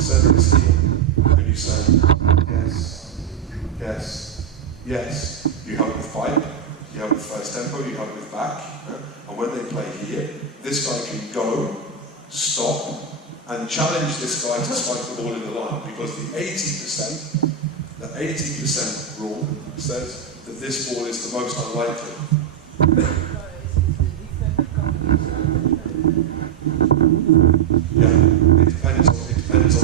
send the receive, and you say, yes, yes, yes, you help with pipe, you help with first tempo, you help with back, and when they play here, this guy can go, stop, and challenge this guy to spike the ball in the line, because the 80% rule says that this ball is the most unlikely. Yeah, it depends on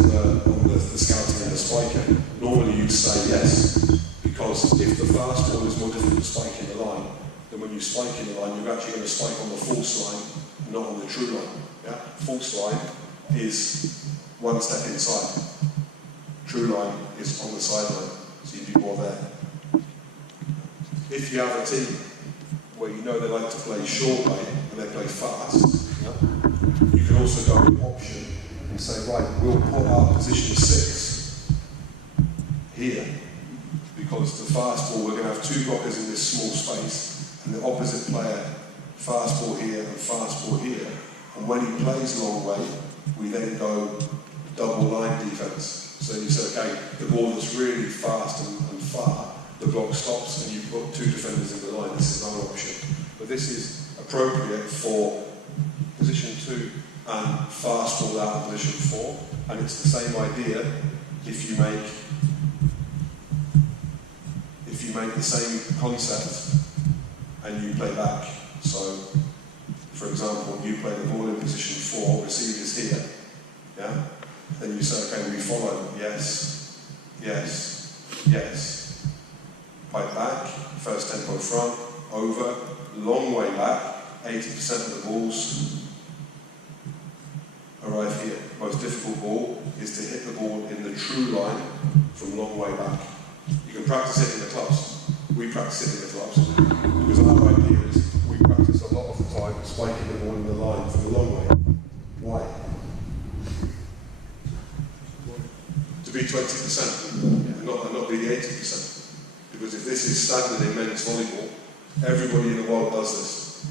the scouting and the spiking. Normally you'd say yes, because if the fast ball is more difficult to spike in the line, then when you spike in the line, you're actually going to spike on the false line, not on the true line. Yeah? False line is one step inside. True line is on the sideline, so you'd be more there. If you have a team where you know they like to play short way and they play fast, you can also go with option and say, right, we'll put our position 6 here, because the fast ball, we're going to have 2 blockers in this small space, and the opposite player, fast ball here and fast ball here, and when he plays long way, we then go double line defense. So you say, okay, the ball that's really fast and far, the block stops and you put 2 defenders in the line. This is another option. But this is appropriate for position 2 and fast ball out of position 4. And it's the same idea if you make the same concept and you play back. So for example, you play the ball in position 4, receive is here, yeah? Then you say, okay, we follow, yes, yes, yes. Pipe back, first tempo front, over, long way back, 80% of the balls arrive here. Most difficult ball is to hit the ball in the true line from long way back. You can practice it in the clubs. We practice it in the clubs because our idea is we practice a lot of the time spiking the ball in the line from the long way. Why? To be 20% and not be the 80%. Because if this is standard in men's volleyball, everybody in the world does this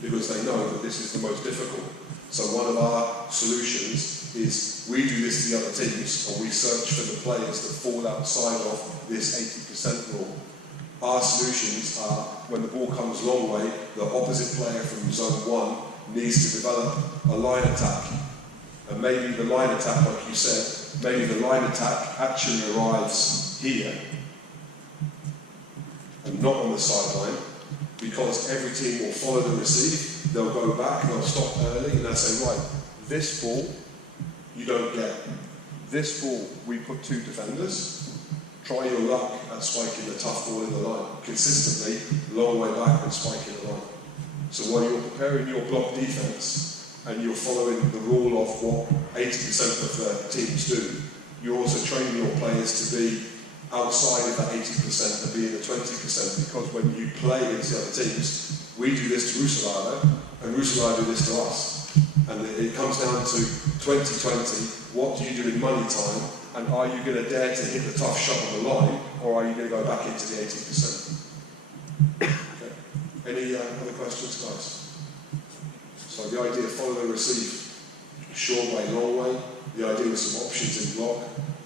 because they know that this is the most difficult. So one of our solutions is we do this to the other teams, or we search for the players that fall outside of this 80% rule. Our solutions are, when the ball comes long way, the opposite player from zone 1 needs to develop a line attack. And maybe the line attack, like you said, maybe the line attack actually arrives here and not on the sideline, because every team will follow the receive, they'll go back, they'll stop early, and they'll say, right, this ball you don't get. This ball, we put 2 defenders. Try your luck at spiking the tough ball in the line. Consistently, long way back and spiking the line. So while you're preparing your block defense, and you're following the rule of what 80% of the teams do, you're also training your players to be outside of that 80% and be in the 20%, because when you play against the other teams, we do this to Rusalado, and Rusalado do this to us. And it comes down to 2020, what do you do in money time, and are you going to dare to hit the tough shot on the line, or are you going to go back into the 80%? Okay. Any other questions, guys? So the idea, follow the receive, short way, long way, the idea with some options in block.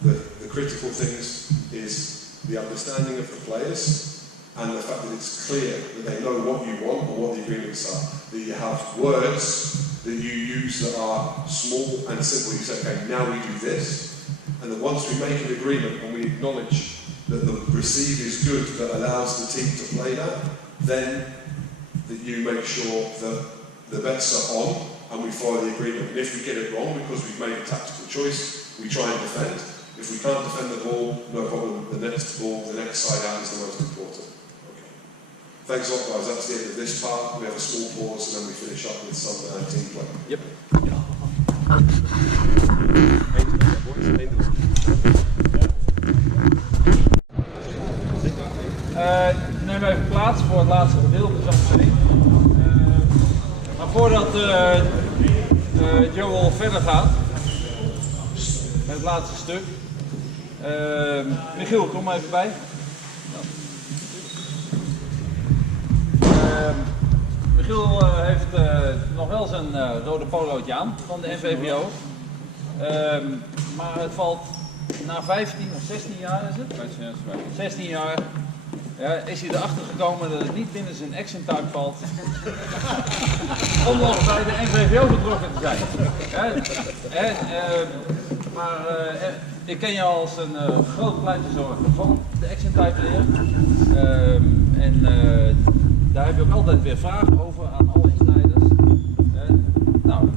The critical things is the understanding of the players and the fact that it's clear that they know what you want or what the agreements are. That you have words that you use that are small and simple. You say, okay, now we do this. And then once we make an agreement and we acknowledge that the receive is good that allows the team to play that, then that you make sure that the bets are on and we follow the agreement. And if we get it wrong because we've made a tactical choice, we try and defend. If we can't defend the ball, no problem. The next ball, the next side out is the most important. Okay. Thanks a lot, guys. That's the end of this part. We have a small pause and then we finish up with some team play. Yep. Neem even plaats voor het laatste gedeelte zo meteen. Maar voordat Joel verder gaat met het laatste stuk. Michiel, kom maar even bij. Michiel heeft nog wel zijn rode polootje aan van de NVVO. Maar het valt na 15 of 16 jaar is het? 16 jaar. Ja, is hij erachter gekomen dat het niet binnen zijn action type valt om nog bij de NVVO betrokken te zijn. Maar ik ken je als een groot pleitbezorger van de action type leer. Daar heb je ook altijd weer vragen over aan alle inleiders. Nou,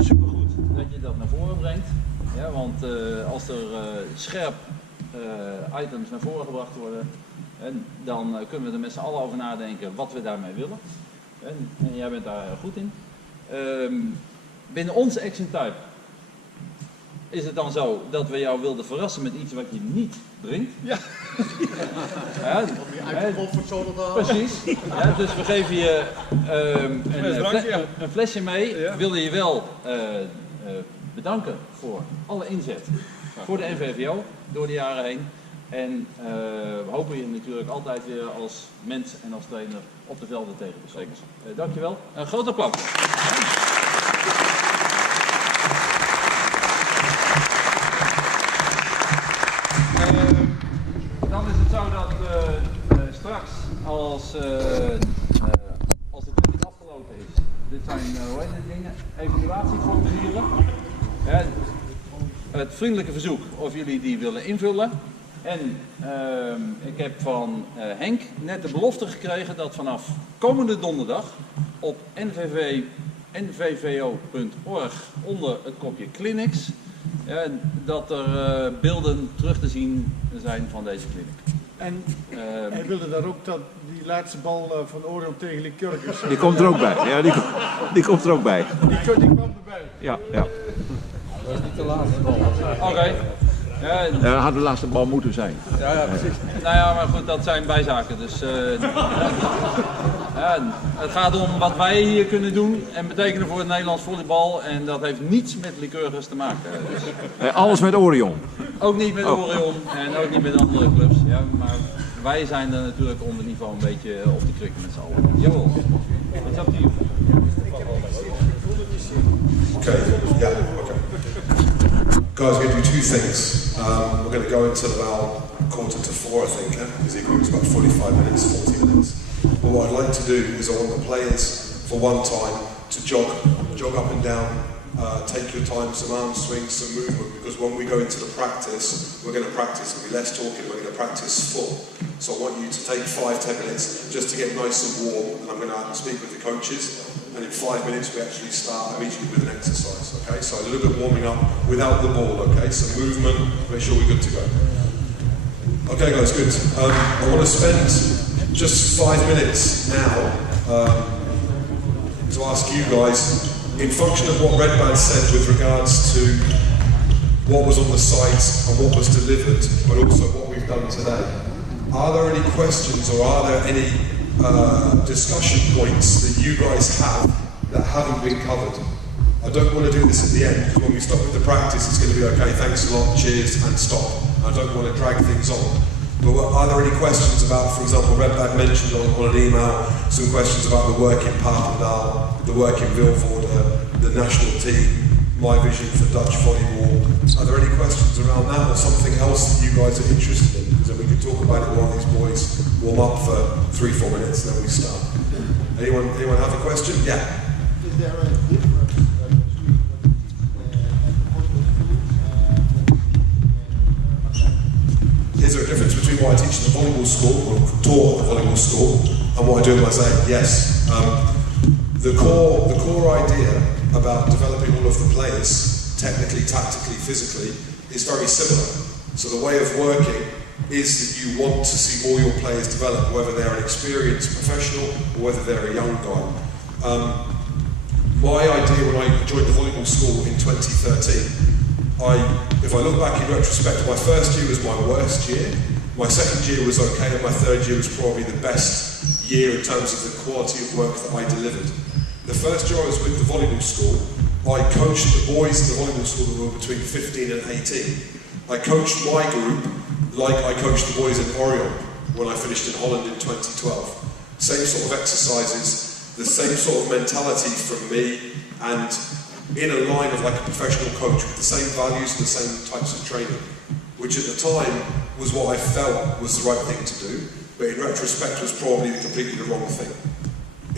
supergoed dat je dat naar voren brengt. Ja, want als er scherp items naar voren gebracht worden, dan kunnen we er met z'n allen over nadenken wat we daarmee willen. En jij bent daar goed in. Binnen onze action type is het dan zo dat we jou wilden verrassen met iets wat je niet drinkt. Ja. Ja, precies. Ja, dus we geven je een flesje mee. We willen je wel bedanken voor alle inzet voor de NVVO door de jaren heen. En we hopen je natuurlijk altijd weer als mens en als trainer op de velden tegen te komen. Dankjewel. Een groot applaus. Dan is het zo dat straks als de training afgelopen is, dit zijn hoe heet dit dingen, evaluatieformulieren. Het vriendelijke verzoek of jullie die willen invullen. En ik heb van Henk net de belofte gekregen dat vanaf komende donderdag op NVVO.org onder het kopje Clinics dat er beelden terug te zien zijn van deze clinic. En hij wilde daar ook dat die laatste bal van Orion tegen Lycurgus. Die komt er ook bij. Ja, die komt er ook bij. Die kwam erbij. Ja. Dat is niet de laatste bal. Oké. Dat had de laatste bal moeten zijn. Ja, precies. Nou ja, maar goed, dat zijn bijzaken. Dus het gaat om wat wij hier kunnen doen en betekenen voor het Nederlands volleybal. En dat heeft niets met Lycurgus te maken. Dus Alles met Orion. ook niet met Orion en ook niet met andere clubs. Ja, maar wij zijn er natuurlijk om het niveau een beetje op te krikken met z'n allen. Jawel. It's up to you. Okay, yeah, okay. Guys, we're going to do two things. We're going to go until about 3:45, I think, because the agreement's about 45 minutes, 40 minutes. But what I'd like to do is I want the players, for one time, to jog up and down, take your time, some arm swings, some movement, because when we go into the practice, we're going to practice, there'll be less talking, we're going to practice full. So I want you to take 5-10 minutes just to get nice and warm, and I'm going to speak with the coaches. And in 5 minutes we actually start immediately with an exercise, okay? So a little bit warming up without the ball, okay? So movement, make sure we're good to go. Okay guys, good. I want to spend just 5 minutes now to ask you guys, in function of what Redbad said with regards to what was on the site and what was delivered, but also what we've done today, are there any questions or are there any discussion points that you guys have that haven't been covered? I don't want to do this at the end, because when we stop with the practice it's going to be okay, thanks a lot, cheers and stop. I don't want to drag things on. But are there any questions about, for example, Redbad mentioned on an email some questions about the work in Papendal, the work in Vilvoorde, the national team, my vision for Dutch volleyball. Are there any questions around that or something else that you guys are interested in? Because then we can talk about it while these boys warm up for 3-4 minutes and then we start. Anyone have a question? Yeah. Is there a difference Is there a difference between what I teach in the volleyball school, or taught at the volleyball school, and what I do in Mosaic? Yes. The core idea about developing all of the players, technically, tactically, physically, is very similar. So the way of working is that you want to see all your players develop, whether they're an experienced professional or whether they're a young guy. My idea when I joined the volleyball school in 2013, if I look back in retrospect, my first year was my worst year, my second year was okay, and my third year was probably the best year in terms of the quality of work that I delivered. The first year I was with the volleyball school, I coached the boys in the volleyball school that were between 15 and 18. I coached my group like I coached the boys in Orion when I finished in Holland in 2012. Same sort of exercises, the same sort of mentality from me, and in a line of like a professional coach with the same values and the same types of training, which at the time was what I felt was the right thing to do, but in retrospect was probably completely the wrong thing.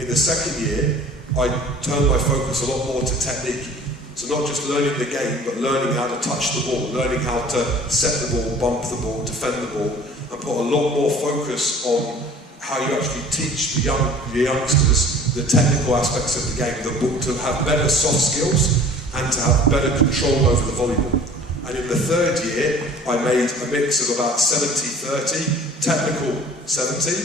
In the second year, I turned my focus a lot more to technique. So not just learning the game, but learning how to touch the ball, learning how to set the ball, bump the ball, defend the ball, and put a lot more focus on how you actually teach the youngsters the technical aspects of the game, to have better soft skills and to have better control over the volleyball. And in the third year, I made a mix of about 70-30, technical 70,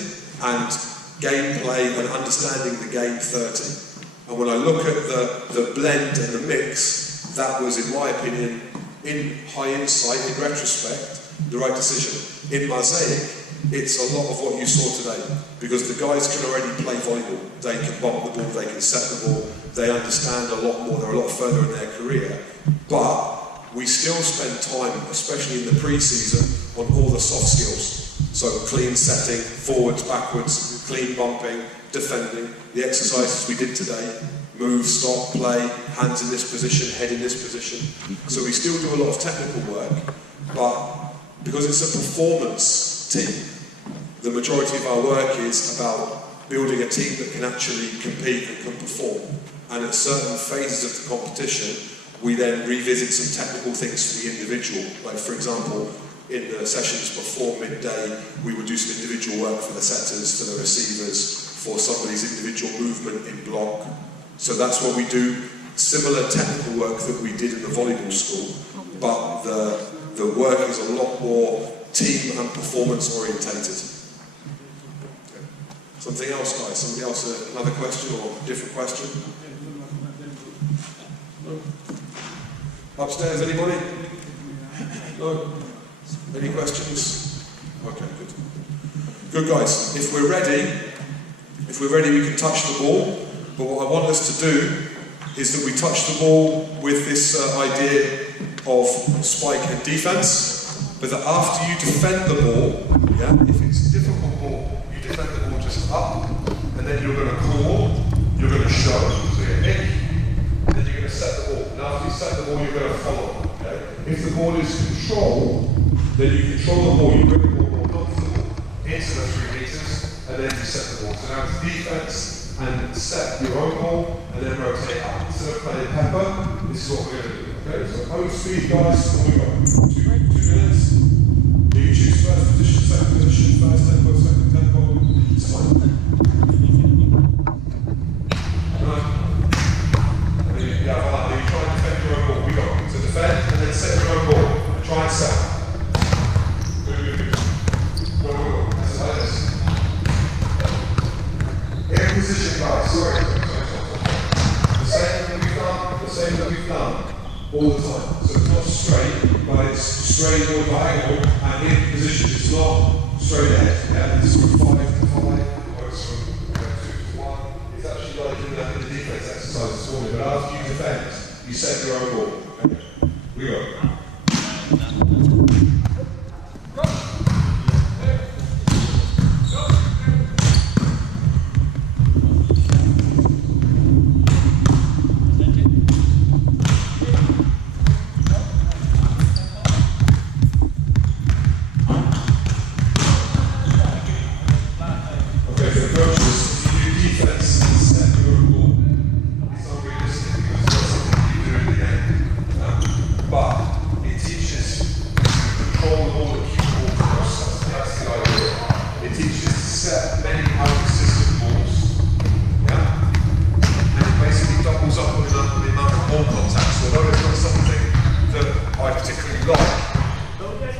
and gameplay and understanding the game 30. And when I look at the blend and the mix, that was, in my opinion, in high insight, in retrospect, the right decision. In Mosaic, it's a lot of what you saw today, because the guys can already play volleyball. They can bump the ball, they can set the ball, they understand a lot more, they're a lot further in their career. But we still spend time, especially in the pre-season, on all the soft skills. So clean setting, forwards, backwards, clean bumping, defending, the exercises we did today, move, stop, play, hands in this position, head in this position. So we still do a lot of technical work, but because it's a performance team, the majority of our work is about building a team that can actually compete and can perform. And at certain phases of the competition, we then revisit some technical things for the individual. Like, for example, in the sessions before midday, we would do some individual work for the setters, for the receivers, for somebody's individual movement in block. So that's what we do. Similar technical work that we did in the volleyball school, but the work is a lot more team and performance orientated. Okay. Something else, guys? Somebody else, another question or a different question? No? Upstairs, anybody? No? Any questions? Okay, good. Good, guys. If we're ready, we can touch the ball. But what I want us to do is that we touch the ball with this idea of spike and defense, but that after you defend the ball, yeah, if it's a difficult ball, you defend the ball just up, and then you're going to call, you're going to show, so you're nick, and then you're going to set the ball. Now after you set the ball, you're going to follow. Okay? If the ball is controlled, then you control the ball, you bring the ball not to the ball, into the 3 meters, and then you set the ball. So now it's defense, and set your own ball, and then rotate up. Instead of playing pepper, this is what we're going to do. Okay, so home speed, guys, what we got? 2 minutes. Do you choose first position, second position, first tempo, second tempo? It's fine. Right. Yeah, voilà. You try and defend your own ball. We got. So defend, and then set your own ball. And try and set. Good. Go. That's like this. In position, guys. Sorry. The same that we've done all the time. So it's not straight, but it's straight or diagonal, and in position. It's not straight ahead. Yeah, it's from 5 to 5, or it's from 2 to 1. It's actually like in the defense exercise this morning. But after you defend, you set your own ball. Okay. We go.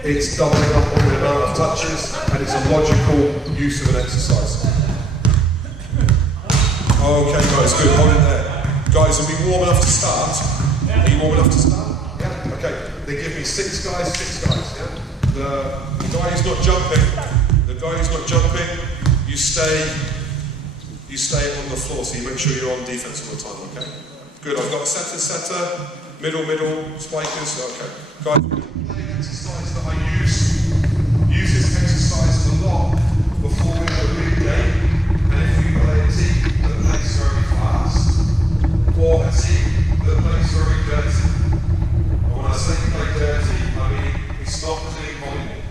It's doubling up on the amount of touches, and it's a logical use of an exercise. Okay, guys, good. Hold it there. Guys, are we warm enough to start? Are you warm enough to start? Yeah. Okay. They give me 6 guys. Yeah. The guy who's not jumping. You stay on the floor, so you make sure you're on defense all the time. Okay. Good. I've got setter, middle, spikers. Okay. Guys, we're going to play an exercise that I use this exercise a lot before we have a big game. And if we play a team that plays very fast, or a team that plays very dirty. And when I say play dirty, I mean it's not clean volleyball.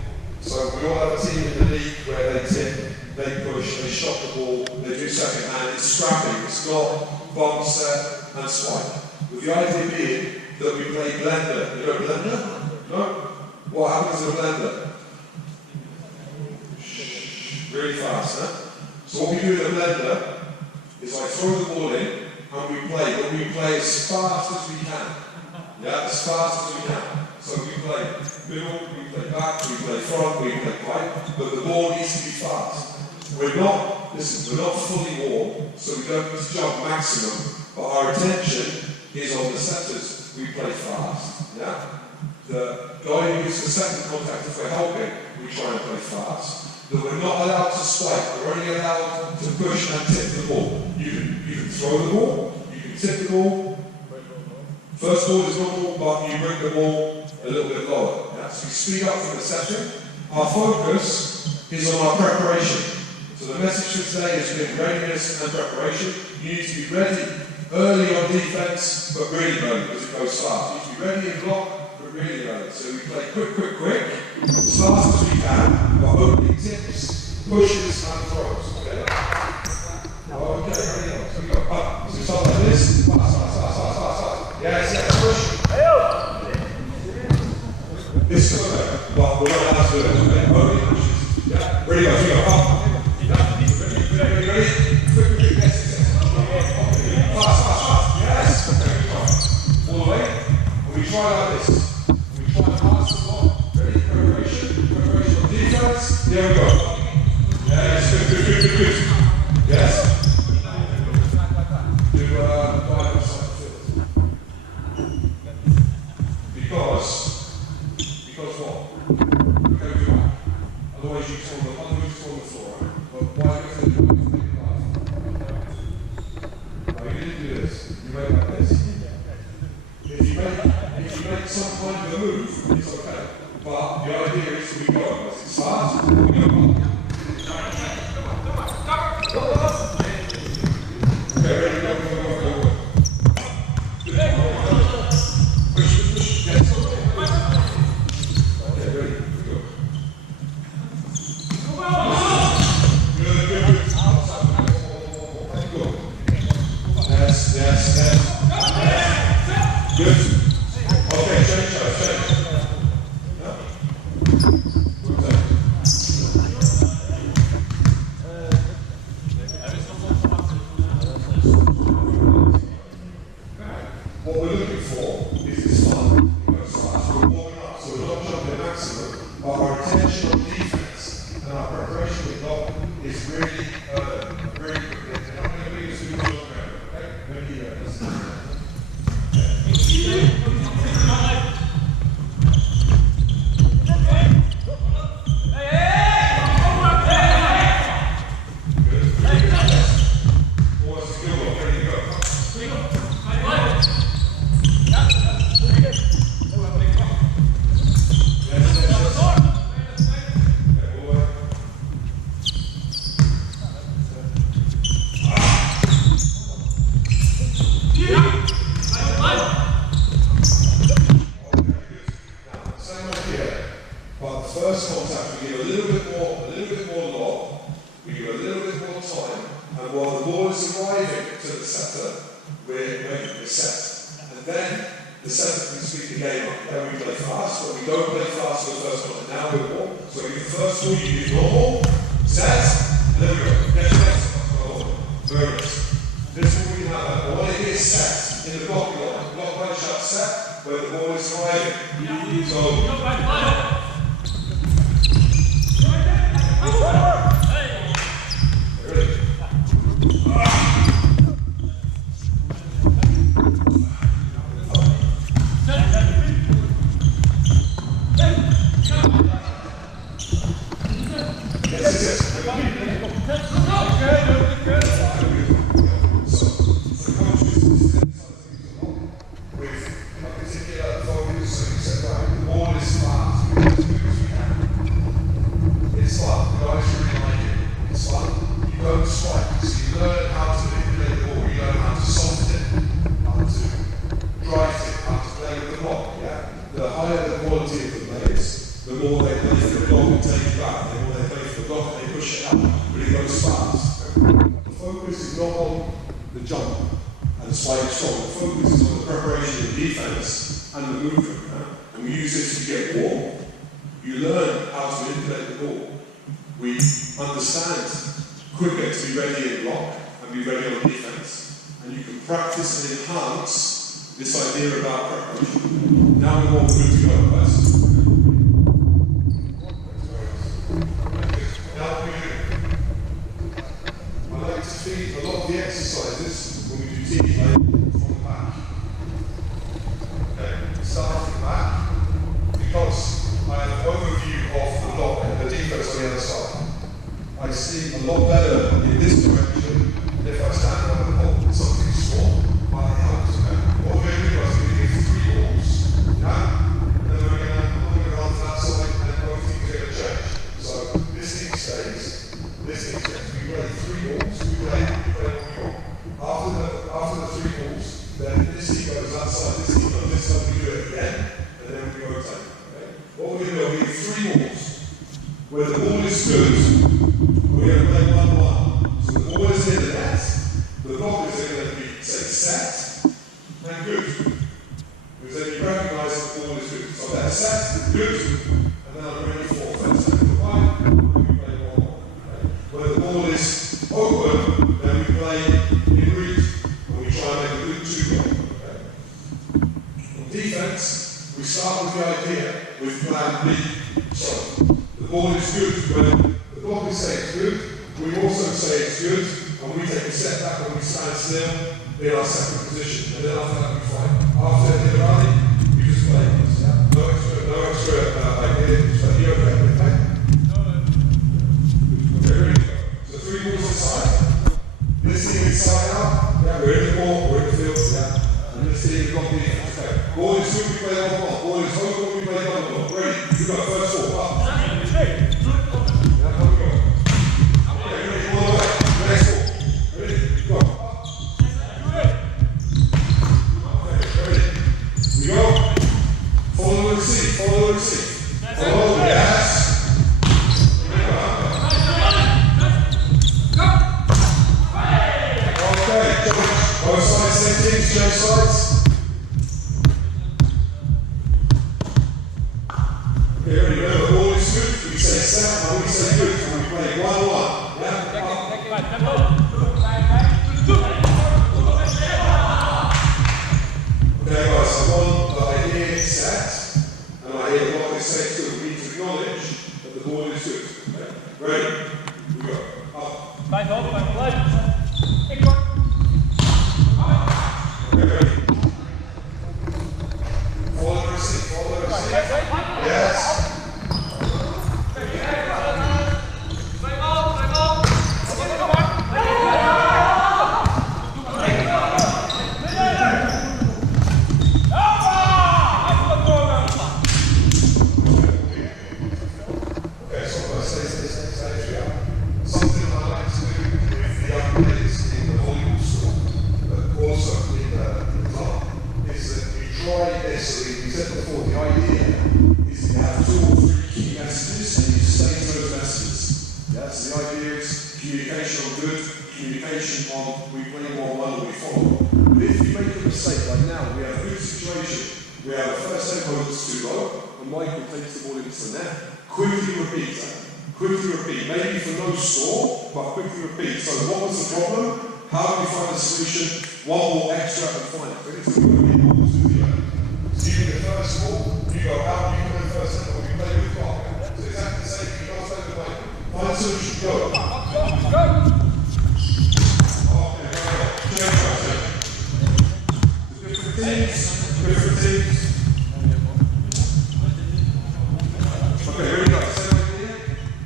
So we all have a team in the league where they tip, they push, they shot the ball, they do second hand, it's scrapping, it's not bomb, set and swipe. With the idea being that we play blender. You know blender? No? What happens in a blender? Really fast, huh? So what we do in a blender is I throw the ball in and we play, but we play as fast as we can. Yeah, as fast as we can. So we play middle, we play back, we play front, we play pipe, but the ball needs to be fast. We're not fully warm, so we don't need to jump maximum, but our attention is on the setters. We play fast, yeah? The guy who uses the second contact, if we're helping, we try and play fast. That we're not allowed to swipe, we're only allowed to push and tip the ball. You can throw the ball, you can tip the ball. First ball is normal, but you bring the ball a little bit lower. Yeah? So we speed up from the setting. Our focus is on our preparation. So the message for today has been readiness and preparation. You need to be ready early on defense, but really early because it goes fast. You need to be ready in block, but really early. So we play quick, as fast as we can, but only tips, pushes and throws. Okay? Okay, ready up. So we go up. So we start like this. Fast. Yes, push. This is okay. But we're not And while the ball is arriving to the setter, we're making the set. And then the setter can speed the game up. Then we play fast, but we don't play fast for the first one. And now we're more. So we do the first ball, you do normal, set, and then we go. Next. Very nice. This one we can have. I want to hear set in the blocking line. Block line shut set, where the ball is arriving. So, Okay. communication on we play 1-1 or we follow. But if you make a mistake like now, we have a good situation. We have a first tempo that's too low, and Michael takes the ball into the net. Quickly repeat that. Quickly repeat. Maybe for no score, but quickly repeat. So what was the problem? How do we find a solution? One ball extra and find it. But it's going to be balls to the end. So you get the first ball, you go out, you go first tempo, you play with clock. So exactly the same, you don't play the way. Find a solution, go. Go! Okay, change. Different teams. Okay, here we go. Same idea.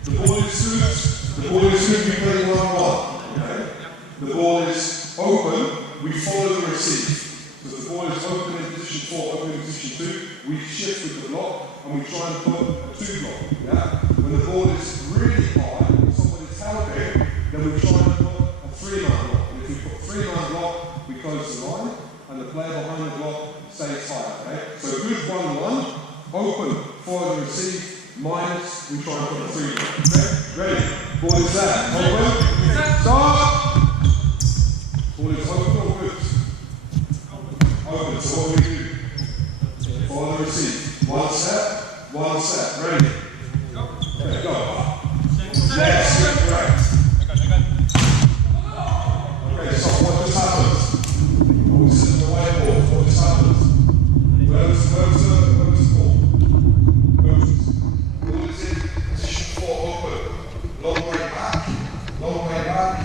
The ball is loose. The ball is loose. We play 1-1. Okay. The ball is open. We follow the receive. So the ball is open in position 4, open in position 2. We shift with the block and we try and put a 2 block. Yeah. When the ball is really high, and somebody's helping, then we try and put a 3-man block. And if we put 3-man block, we close the line. And the player behind the block stays high, okay? So good 1-1, open, follow the receive, minus, we try and put a 3. Okay? Ready? Ball is there. Open. Start. Ball is open or good? Open. So what do we do? Follow the receive. One step. Ready? Okay, go. Yes, correct. Okay, so what just happens? This is the white ball. What just happens? Where's the ball? Ball is in position 4 open. Long way back.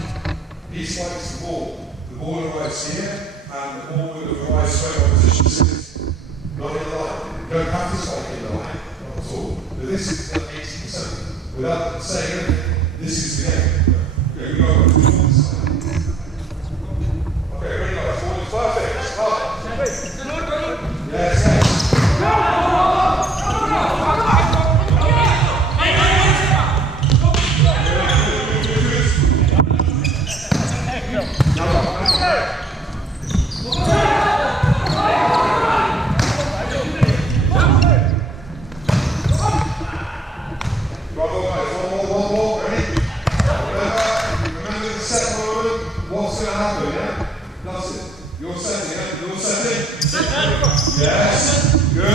He spikes the ball. The ball arrives here, and the ball would have arrived straight on position 6. Not in the line. You don't have to spike in the line. Not at all. But this is at 80%. Without saying anything, this is the game. Okay, we go. Okay, ready, guys. Ball is perfect. Up. Yes. Bravo, guys. One more. Ready? Remember the set moment. What's going to happen, yeah? That's it. You're setting, yeah? You're setting. Yes. Good.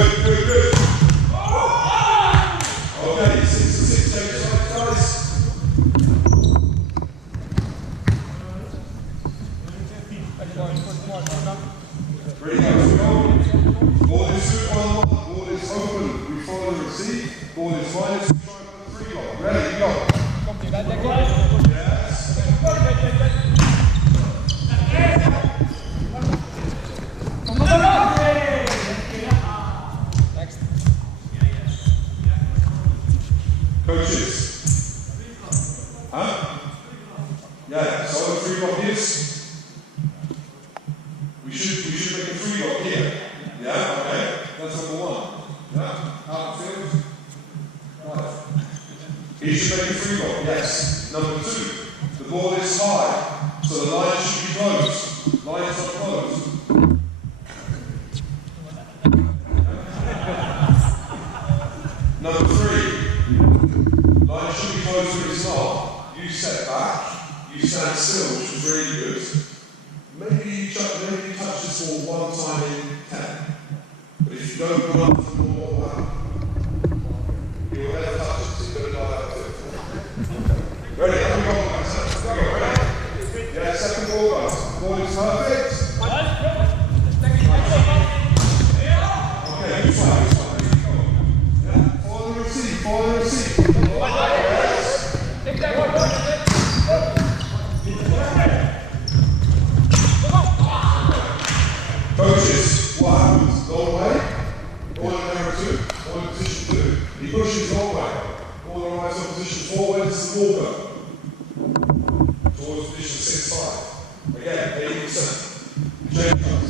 Okay, 6-6 change sides, guys. Ready, guys, we go. Ball is good, 1-1. Ball is open. We follow the receive. Ball is minus. We try and put a 3 on. Ready, go. Yes. Coaches. Huh? Yeah, so the 3 block is. We should make a 3 block here. Yeah, okay. That's number 1. Yeah, out of field. Right. He should make a 3 block, yes. Number 2, the ball is high, so the line should be closed. Lines are closed. Number 3, line should be closed but it's not. You step back, you stand still, which is really good. Maybe you touch this ball 1 time in 10. But if you don't go up for more, what will happen? You will never touch it, so you've got to dive up to it. Ready? Here we go, guys. Ready? Yeah, second ball, guys. Ball is perfect. Okay, good fight. Yeah, follow the receive. Yes. Coaches, what happens? Long way, ball in number 2, ball in position 2. He pushes long way. Ball arrives on position 4, where does the ball go? Towards position 6-5. Again, 80%. Change comes.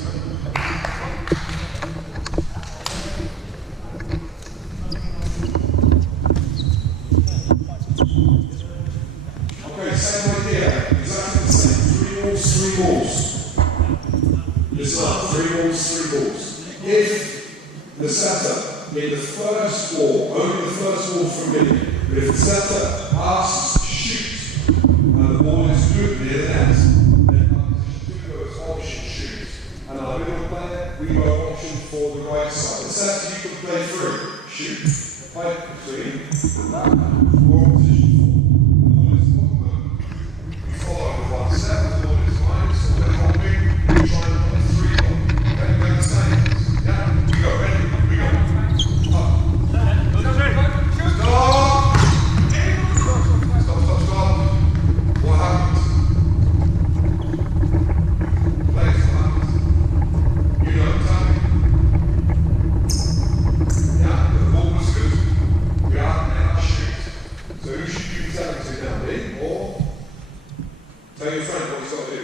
Okay, same idea. Exactly the same. 3 balls. Listen up, 3 balls. If the setter in the first ball, only the first ball from me, but if the setter asks shoot, and the ball is good near the net, shoot, fight between, forward position 4. Ball is forward. We follow with 1 step, the ball is wide, so we're holding, we try and play 3 ball. Okay, we're the same. Yeah, we go, ready, we go. Up. Stop. What happens? Place, what happens? You know, tell me. Yeah, the ball was good. We are now shoot. So who should you be telling to now, me or tell your friend what he's got to do?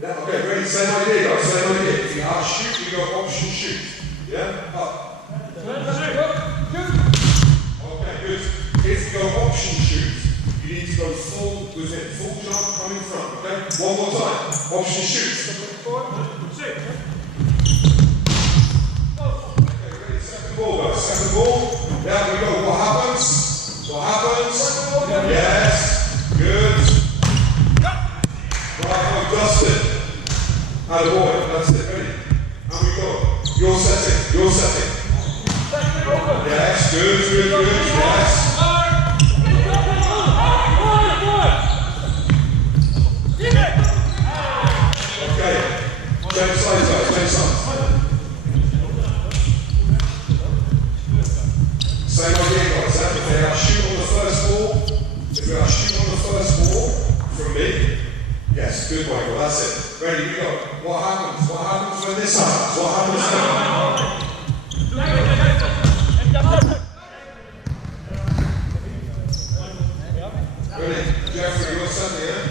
Yeah, okay, ready, same idea guys, same idea. If you are shoot, you go option shoot. Yeah, up. Okay, good. If you go option shoot, you need to go full jump coming front, okay? One more time, option shoot. Okay, ready, second ball guys, second ball. There we go, what happens? What happens? Yes, good. Bravo, Dustin. Attaboy, that's it, ready? And we go. You're setting. Yes, good, yes. Okay, change sides. Same idea guys, if they are shoot on the first ball, from me, yes, good Michael, that's it. Ready, we go. What happens when this happens? What happens now? Ready? Jeffrey, you're setting, yeah?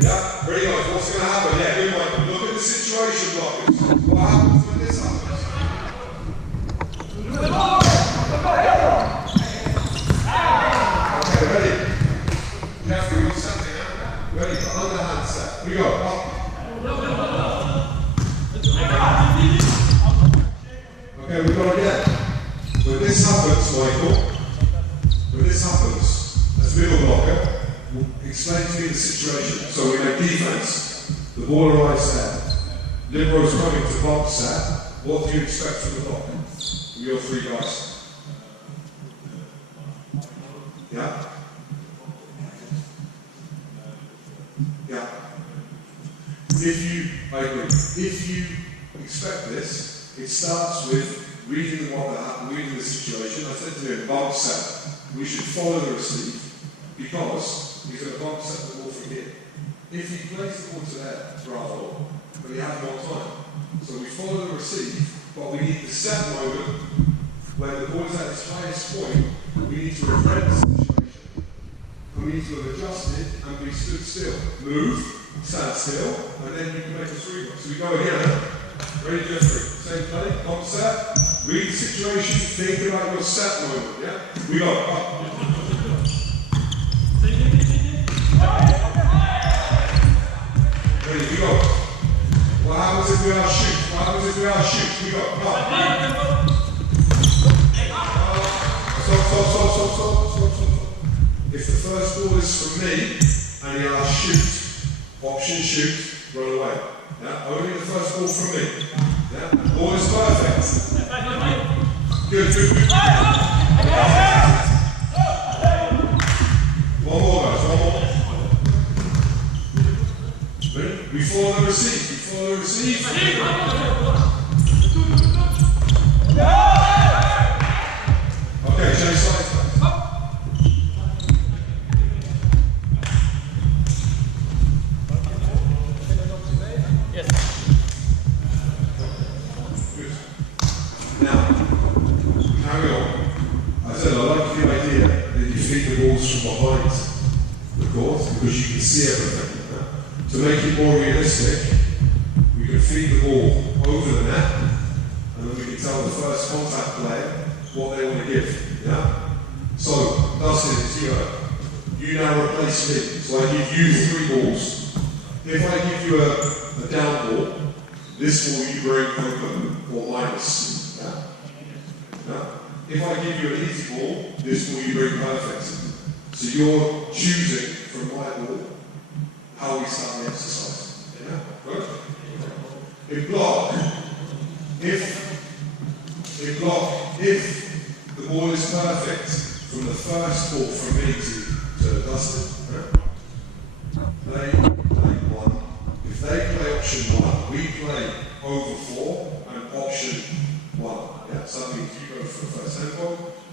Yeah? Ready, guys? What's going to happen? Yeah, good Michael. Look at the situation, blockers. What happens when this happens? Okay, ready? Jeffrey, you're setting, yeah? Ready for underhand set. We go. Up. Okay, we go again. When this happens, Michael, as middle blocker, explain to me the situation. So we make defense, the ball arrives there. Libero's coming to box set. What do you expect from the block? Your 3 guys. Yeah? Yeah. I agree. If you expect this, it starts with reading the situation. I said to him, box set. We should follow the receive because he's going to box set the ball from here. If he plays the ball to there, bravo, but he has more time. So we follow the receive, but we need the set moment when the ball is at its highest point. We need to read the situation. And we need to have adjusted and be stood still. Move, stand still, and then you can make a 3 box. So we go again. Ready, Jeffrey? Same play, concept. Read the situation, think about your set moment, yeah? We go, up. Ready, we go. What happens if we are shoot? We go, up. Stop. If the first ball is from me, and he asks shoot, option shoot, run away. Yeah? Only the first ball from me. Yeah? Ball is perfect. Good. One more guys, one more. Ready? We follow the receive. Okay, change sides. Now, carry on. I said I like the idea that you feed the balls from behind the court because you can see everything. To make it more realistic, we can feed the ball over the net and then we can tell the first contact player what they want to give. Yeah? So, Dustin, it's you now replace me. So I give you 3 balls. If I give you a down ball, this ball you bring open or minus. Yeah? If I give you an easy ball, this ball you bring perfect. So you're choosing from my ball how we start the exercise. Yeah? Good? In block, if block option 1. We play over 4 and option 1. Yeah, so that means you go for the first tempo,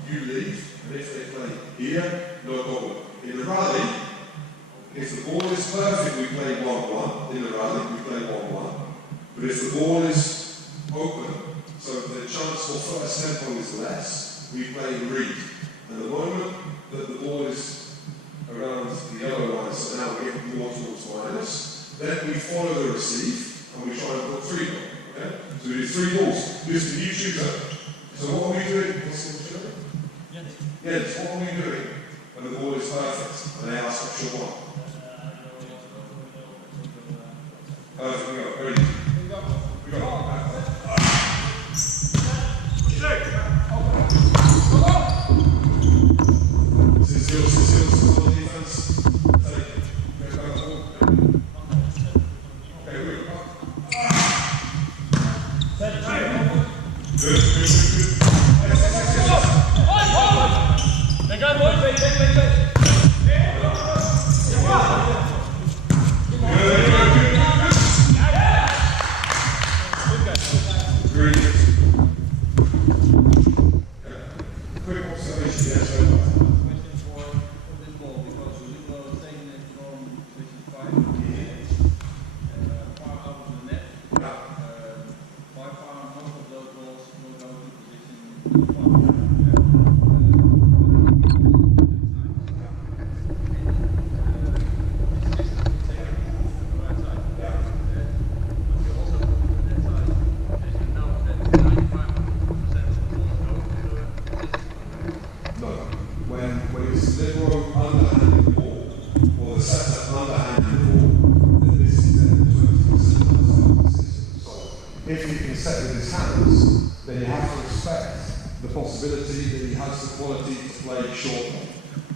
you leave, and if they play here, no problem. In the rally, if the ball is perfect, we play 1-1. In the rally, we play 1-1. But if the ball is open, so the chance for first tempo is less, we play read. And the moment that the ball is around the yellow line, so now we're getting more towards minus, then we follow the receive and we try and put 3 balls. Okay? So we do 3 balls. This is the new shooter. So what are we doing? What's the shooter? Yes, what are we doing when the ball is perfect and they ask option 1? We go. Ready? We go.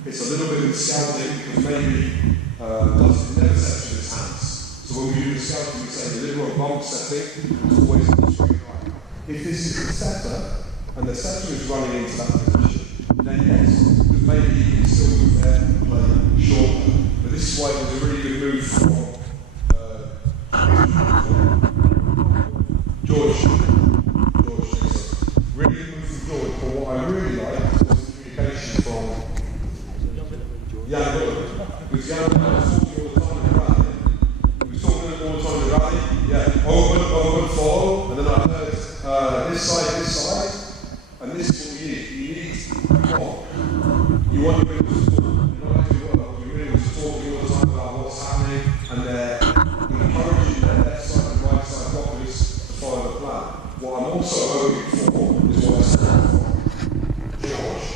It's a little bit of scouting because maybe doesn't never set to his hands. So when we do the scouting, we say the liberal bomb setting is always on the straight line. If this is the setter and the setter is running into that position, then yes, because maybe he can still move there and play short. But this is why it was a really good move from George. Really good move from George. But what I really liked was the communication from because Jan was talking all the time in the rally. He was talking all the time in the rally. Yeah, open, follow. And then I heard this side, and this is what you need. You need you want to be able to talk. You're not actually well, you're really talking all the time about what's happening, and they're encouraging their left side and right side blockers to follow the plan. What I'm also hoping for is what I said from George.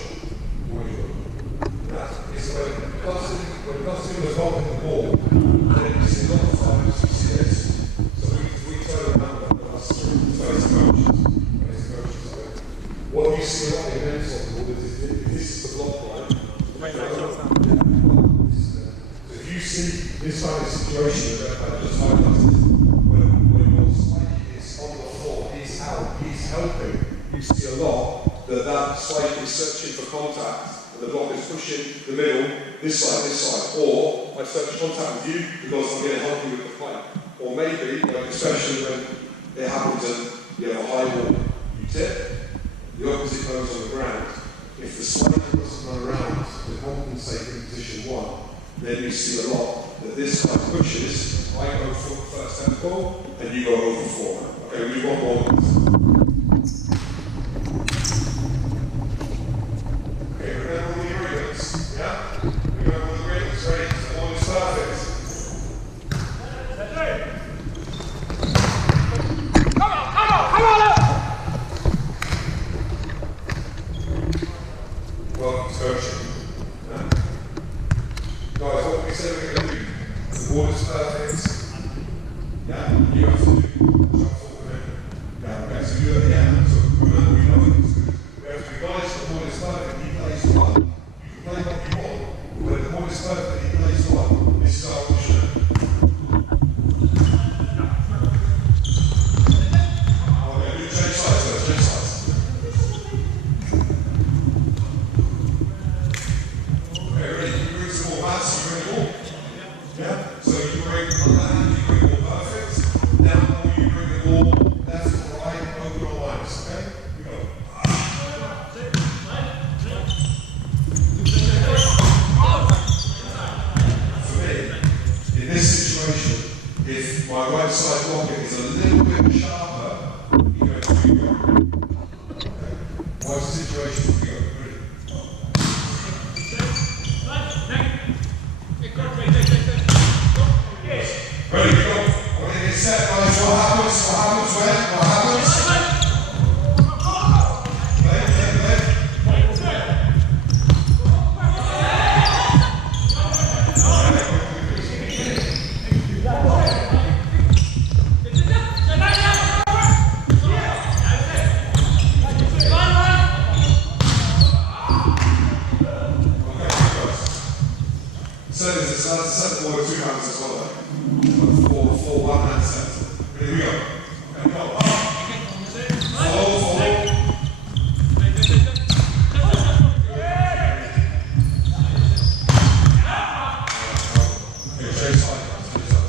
When it comes to the ball in the ball, then you see a lot of times you see this. So we turn around and face coaches. What you see a lot in men's football is if this is the block line. So if you see this kind of situation that I just highlighted, when your spike is on the floor, he's out, he's helping, you see a lot that spike is searching for contact. The block is pushing the middle, this side, or I search contact with you because I'm going to help you with the pipe. Or maybe, like especially when it happens and you have a high wall, you tip, the opposite goes on the ground. If the spider doesn't run around to compensate in position 1, then you see a lot that this side pushes, I go for the first tempo, and you go over 4. Okay, we've got more of this. Yeah? We go with the rings, ready? The ball is perfect. Come on! Well, it's coaching. Yeah? Guys, what we said we're going to do. The ball is perfect. Yeah? You have to do jump forward. Yeah, okay, so you're at the end. So remember, we know it's good. We have to be nice, the ball is perfect, he plays well. Play what you want, but the ball is perfect, he plays well. This is our position. Okay, do change sides first, change sides. Okay, ready? You bring some more bats, you bring the ball. Yeah? So you bring one hand, you bring ball perfect. If my right side pocket is a little bit sharper, you go to go. Okay. What's the situation? We go. Ready, go. We're going to get set, guys. What happens? What happens when? What happens? Set forward 2 hands as well. 4, 1 hand set. Here we go. Okay, go. Follow. Okay, change side, guys.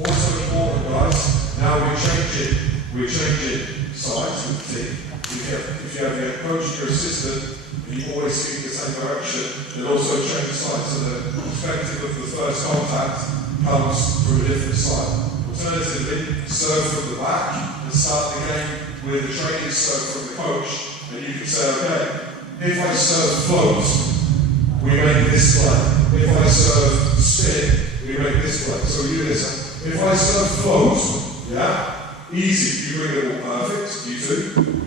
Also important, guys. Now we're changing sides with the team. If you have your coach and your assistant, and you always speak the same direction, then also change sides so the perspective of the first contact comes from a different side. Alternatively, serve from the back and start the game with a training serve from the coach, and you can say, okay, if I serve float, we make this play. If I serve spin, we make this play. So we do this. If I serve float, yeah, easy, you bring it all perfect, you do,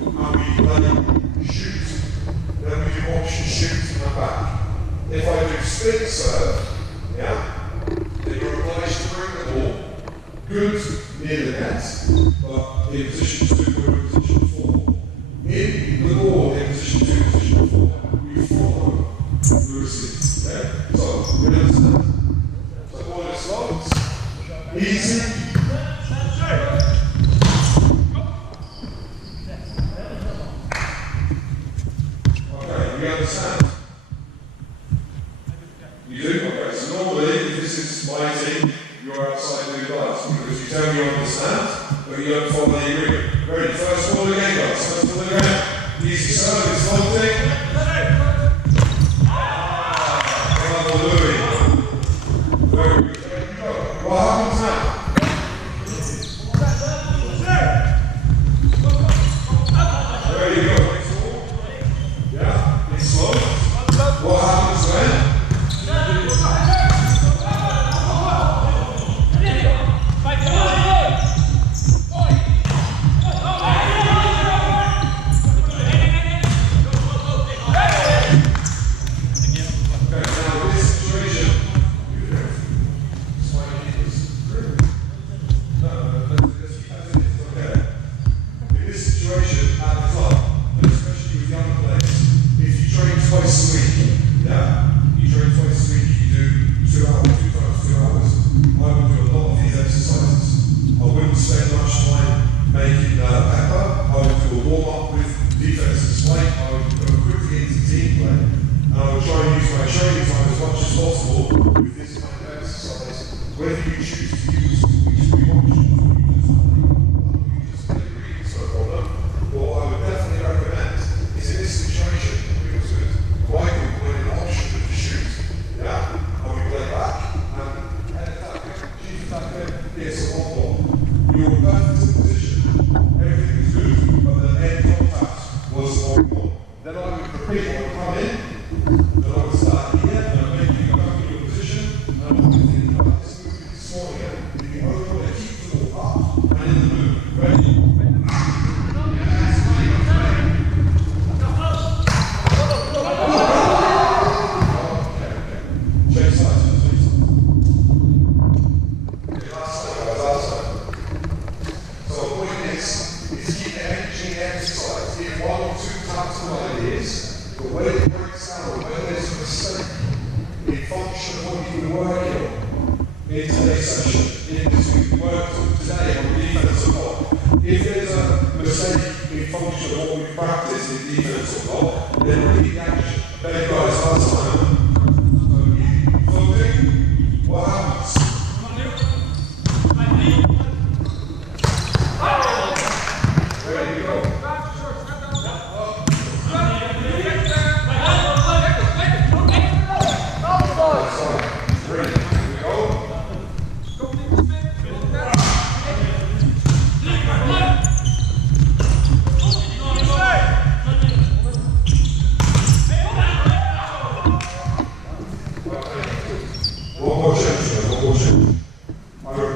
and we play shoot. Then we do option shoot from the back. If I do spin serve, yeah, then you're obliged to bring the ball good near the net, but in position 2 or in position 4. In the ball in position 2, position 4, you follow the receipt. Okay? So, you understand? So, ball is slow, easy. Okay, you understand? You do? Okay, so normally, if this is my team, you're outside the glass because you tell me you understand, but you don't follow the agreement. Ready, first ball again, guys. First ball again. Easy serve, it's floating. Bravo, Louis. Very good. Ready to go. What happens now? Ready to go. Next ball. Yeah, it's slow. What happens when? Go.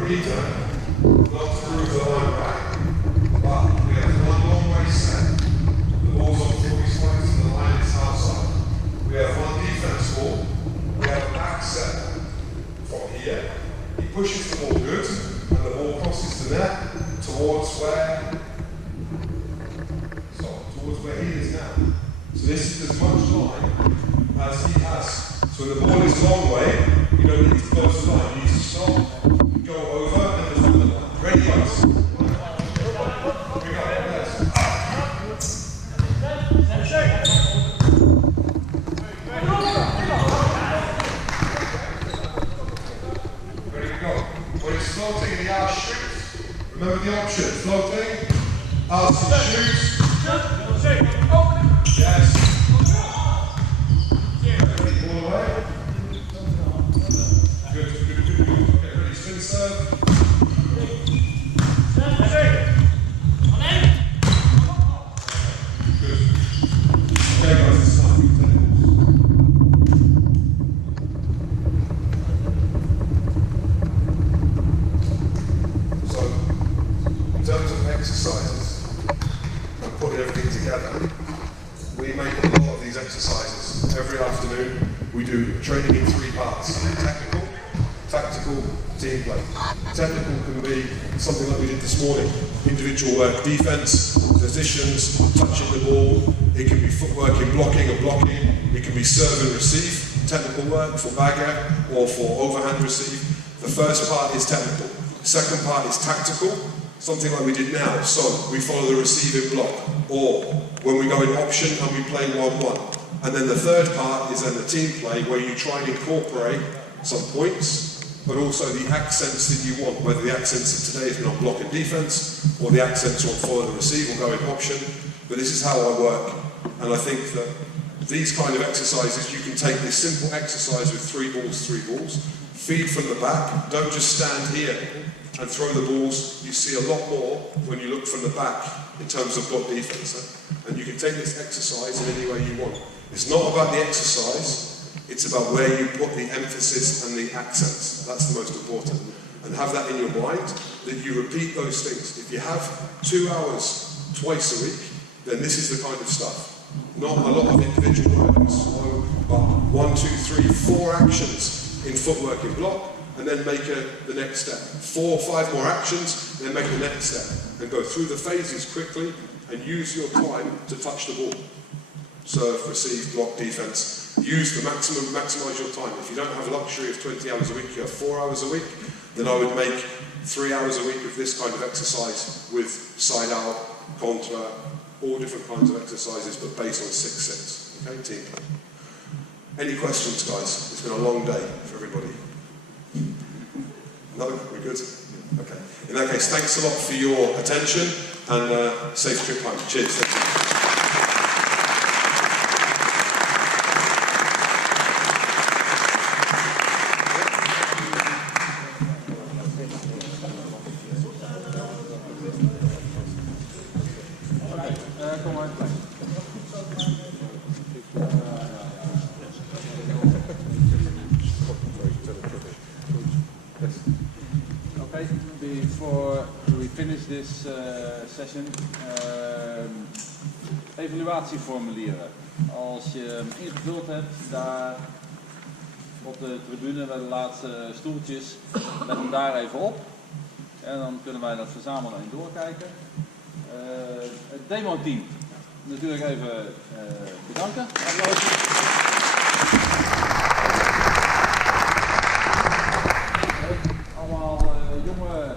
reader, not to prove the line back, but we have one long way set. The ball's on 40 points and the line is outside. We have one defense ball. We have a back set from here. He pushes the ball good, and the ball crosses the net towards where he is now. So this is as much line as he has. So when the ball is long way, you don't need to close the line. You need to stop, go over, and defend the line. Ready, guys? Here we go. Yes. Ready to go. When it's floating in the out shoot, remember the option. Floating, out shoot. Yes. Ready, ball away. Good. Okay, ready, spin serve. Good. Okay, guys, it's time. So, in terms of exercises, and putting everything together, we make a lot of these exercises. Every afternoon we do training in 3 parts. Technical, tactical, team play. Technical can be something like we did this morning. Individual work, defense, positions, touching the ball. It can be footwork in blocking and blocking. It can be serve and receive, technical work for bagger or for overhand receive. The first part is technical. The second part is tactical. Something like we did now, so we follow the receiving block, or when we go in option and we play 1-1. And then the third part is then the team play, where you try and incorporate some points, but also the accents that you want, whether the accents of today is on block and defense, or the accents on follow the receive or go in option. But this is how I work, and I think that these kind of exercises, you can take this simple exercise with 3 balls, feed from the back, don't just stand here and throw the balls. You see a lot more when you look from the back in terms of block defense. And you can take this exercise in any way you want. It's not about the exercise, it's about where you put the emphasis and the accents. That's the most important. And have that in your mind, that you repeat those things. If you have 2 hours twice a week, then this is the kind of stuff. Not a lot of individual work and slow, but 1, 2, 3, 4 actions in footwork in block, and then make the next step. 4 or 5 more actions, then make the next step. And go through the phases quickly and use your time to touch the ball. Serve, receive, block, defense. Use the maximum, maximize your time. If you don't have a luxury of 20 hours a week, you have 4 hours a week, then I would make 3 hours a week of this kind of exercise with side out, contra, all different kinds of exercises, but based on 6-6. Okay, team. Any questions, guys? It's been a long day for everybody. No? We're good? Okay. In that case, thanks a lot for your attention and safe trip home. Cheers. Thank you. Before we finish this session, evaluatieformulieren. Als je hem ingevuld hebt, daar op de tribune bij de laatste stoeltjes, leg hem daar even op. En dan kunnen wij dat verzamelen en doorkijken. Het demo-team, natuurlijk even bedanken. Allemaal jonge,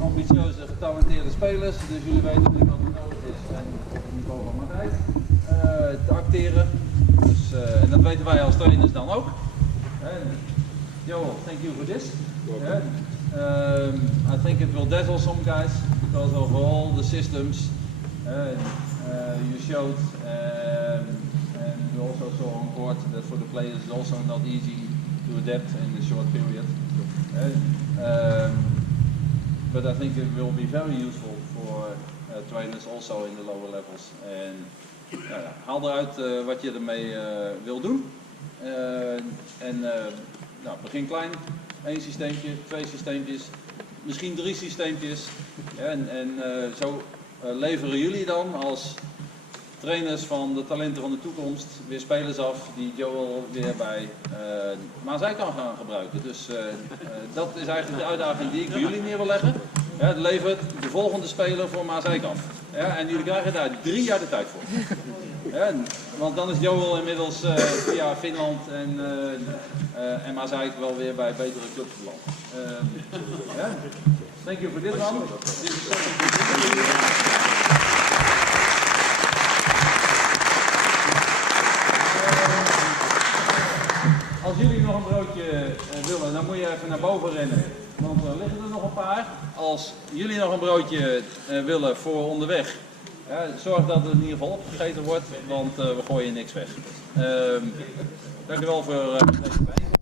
ambitieuze, getalenteerde spelers, dus jullie weten nu wat er nodig is en op het niveau van Martijn te acteren. Dus, en dat weten wij als trainers dan ook. Joel, thank you for this. I think it will dazzle some guys because of all the systems you showed, and we also saw on court that for the players it's also not easy to adapt in a short period. But I think it will be very useful for trainers also in the lower levels. En haal eruit wat je ermee wil doen. Begin klein, 1 systeempje, 2 systeempjes. misschien 3 systeempjes. En zo leveren jullie dan als trainers van de talenten van de toekomst weer spelers af die Joel weer bij Maasijk kan gaan gebruiken. Dus dat is eigenlijk de uitdaging die ik bij jullie neer wil leggen. Het levert de volgende speler voor Maasijk af. En jullie krijgen daar 3 jaar de tijd voor. Want dan is Joel inmiddels via Finland en Maasijk wel weer bij betere clubs beland. Thank you voor dit man. Als jullie nog een broodje willen, dan moet je even naar boven rennen, want er liggen er nog een paar. Als jullie nog een broodje willen voor onderweg, zorg dat het in ieder geval opgegeten wordt, want we gooien niks weg. Dank u wel voor deze bijeenkomst.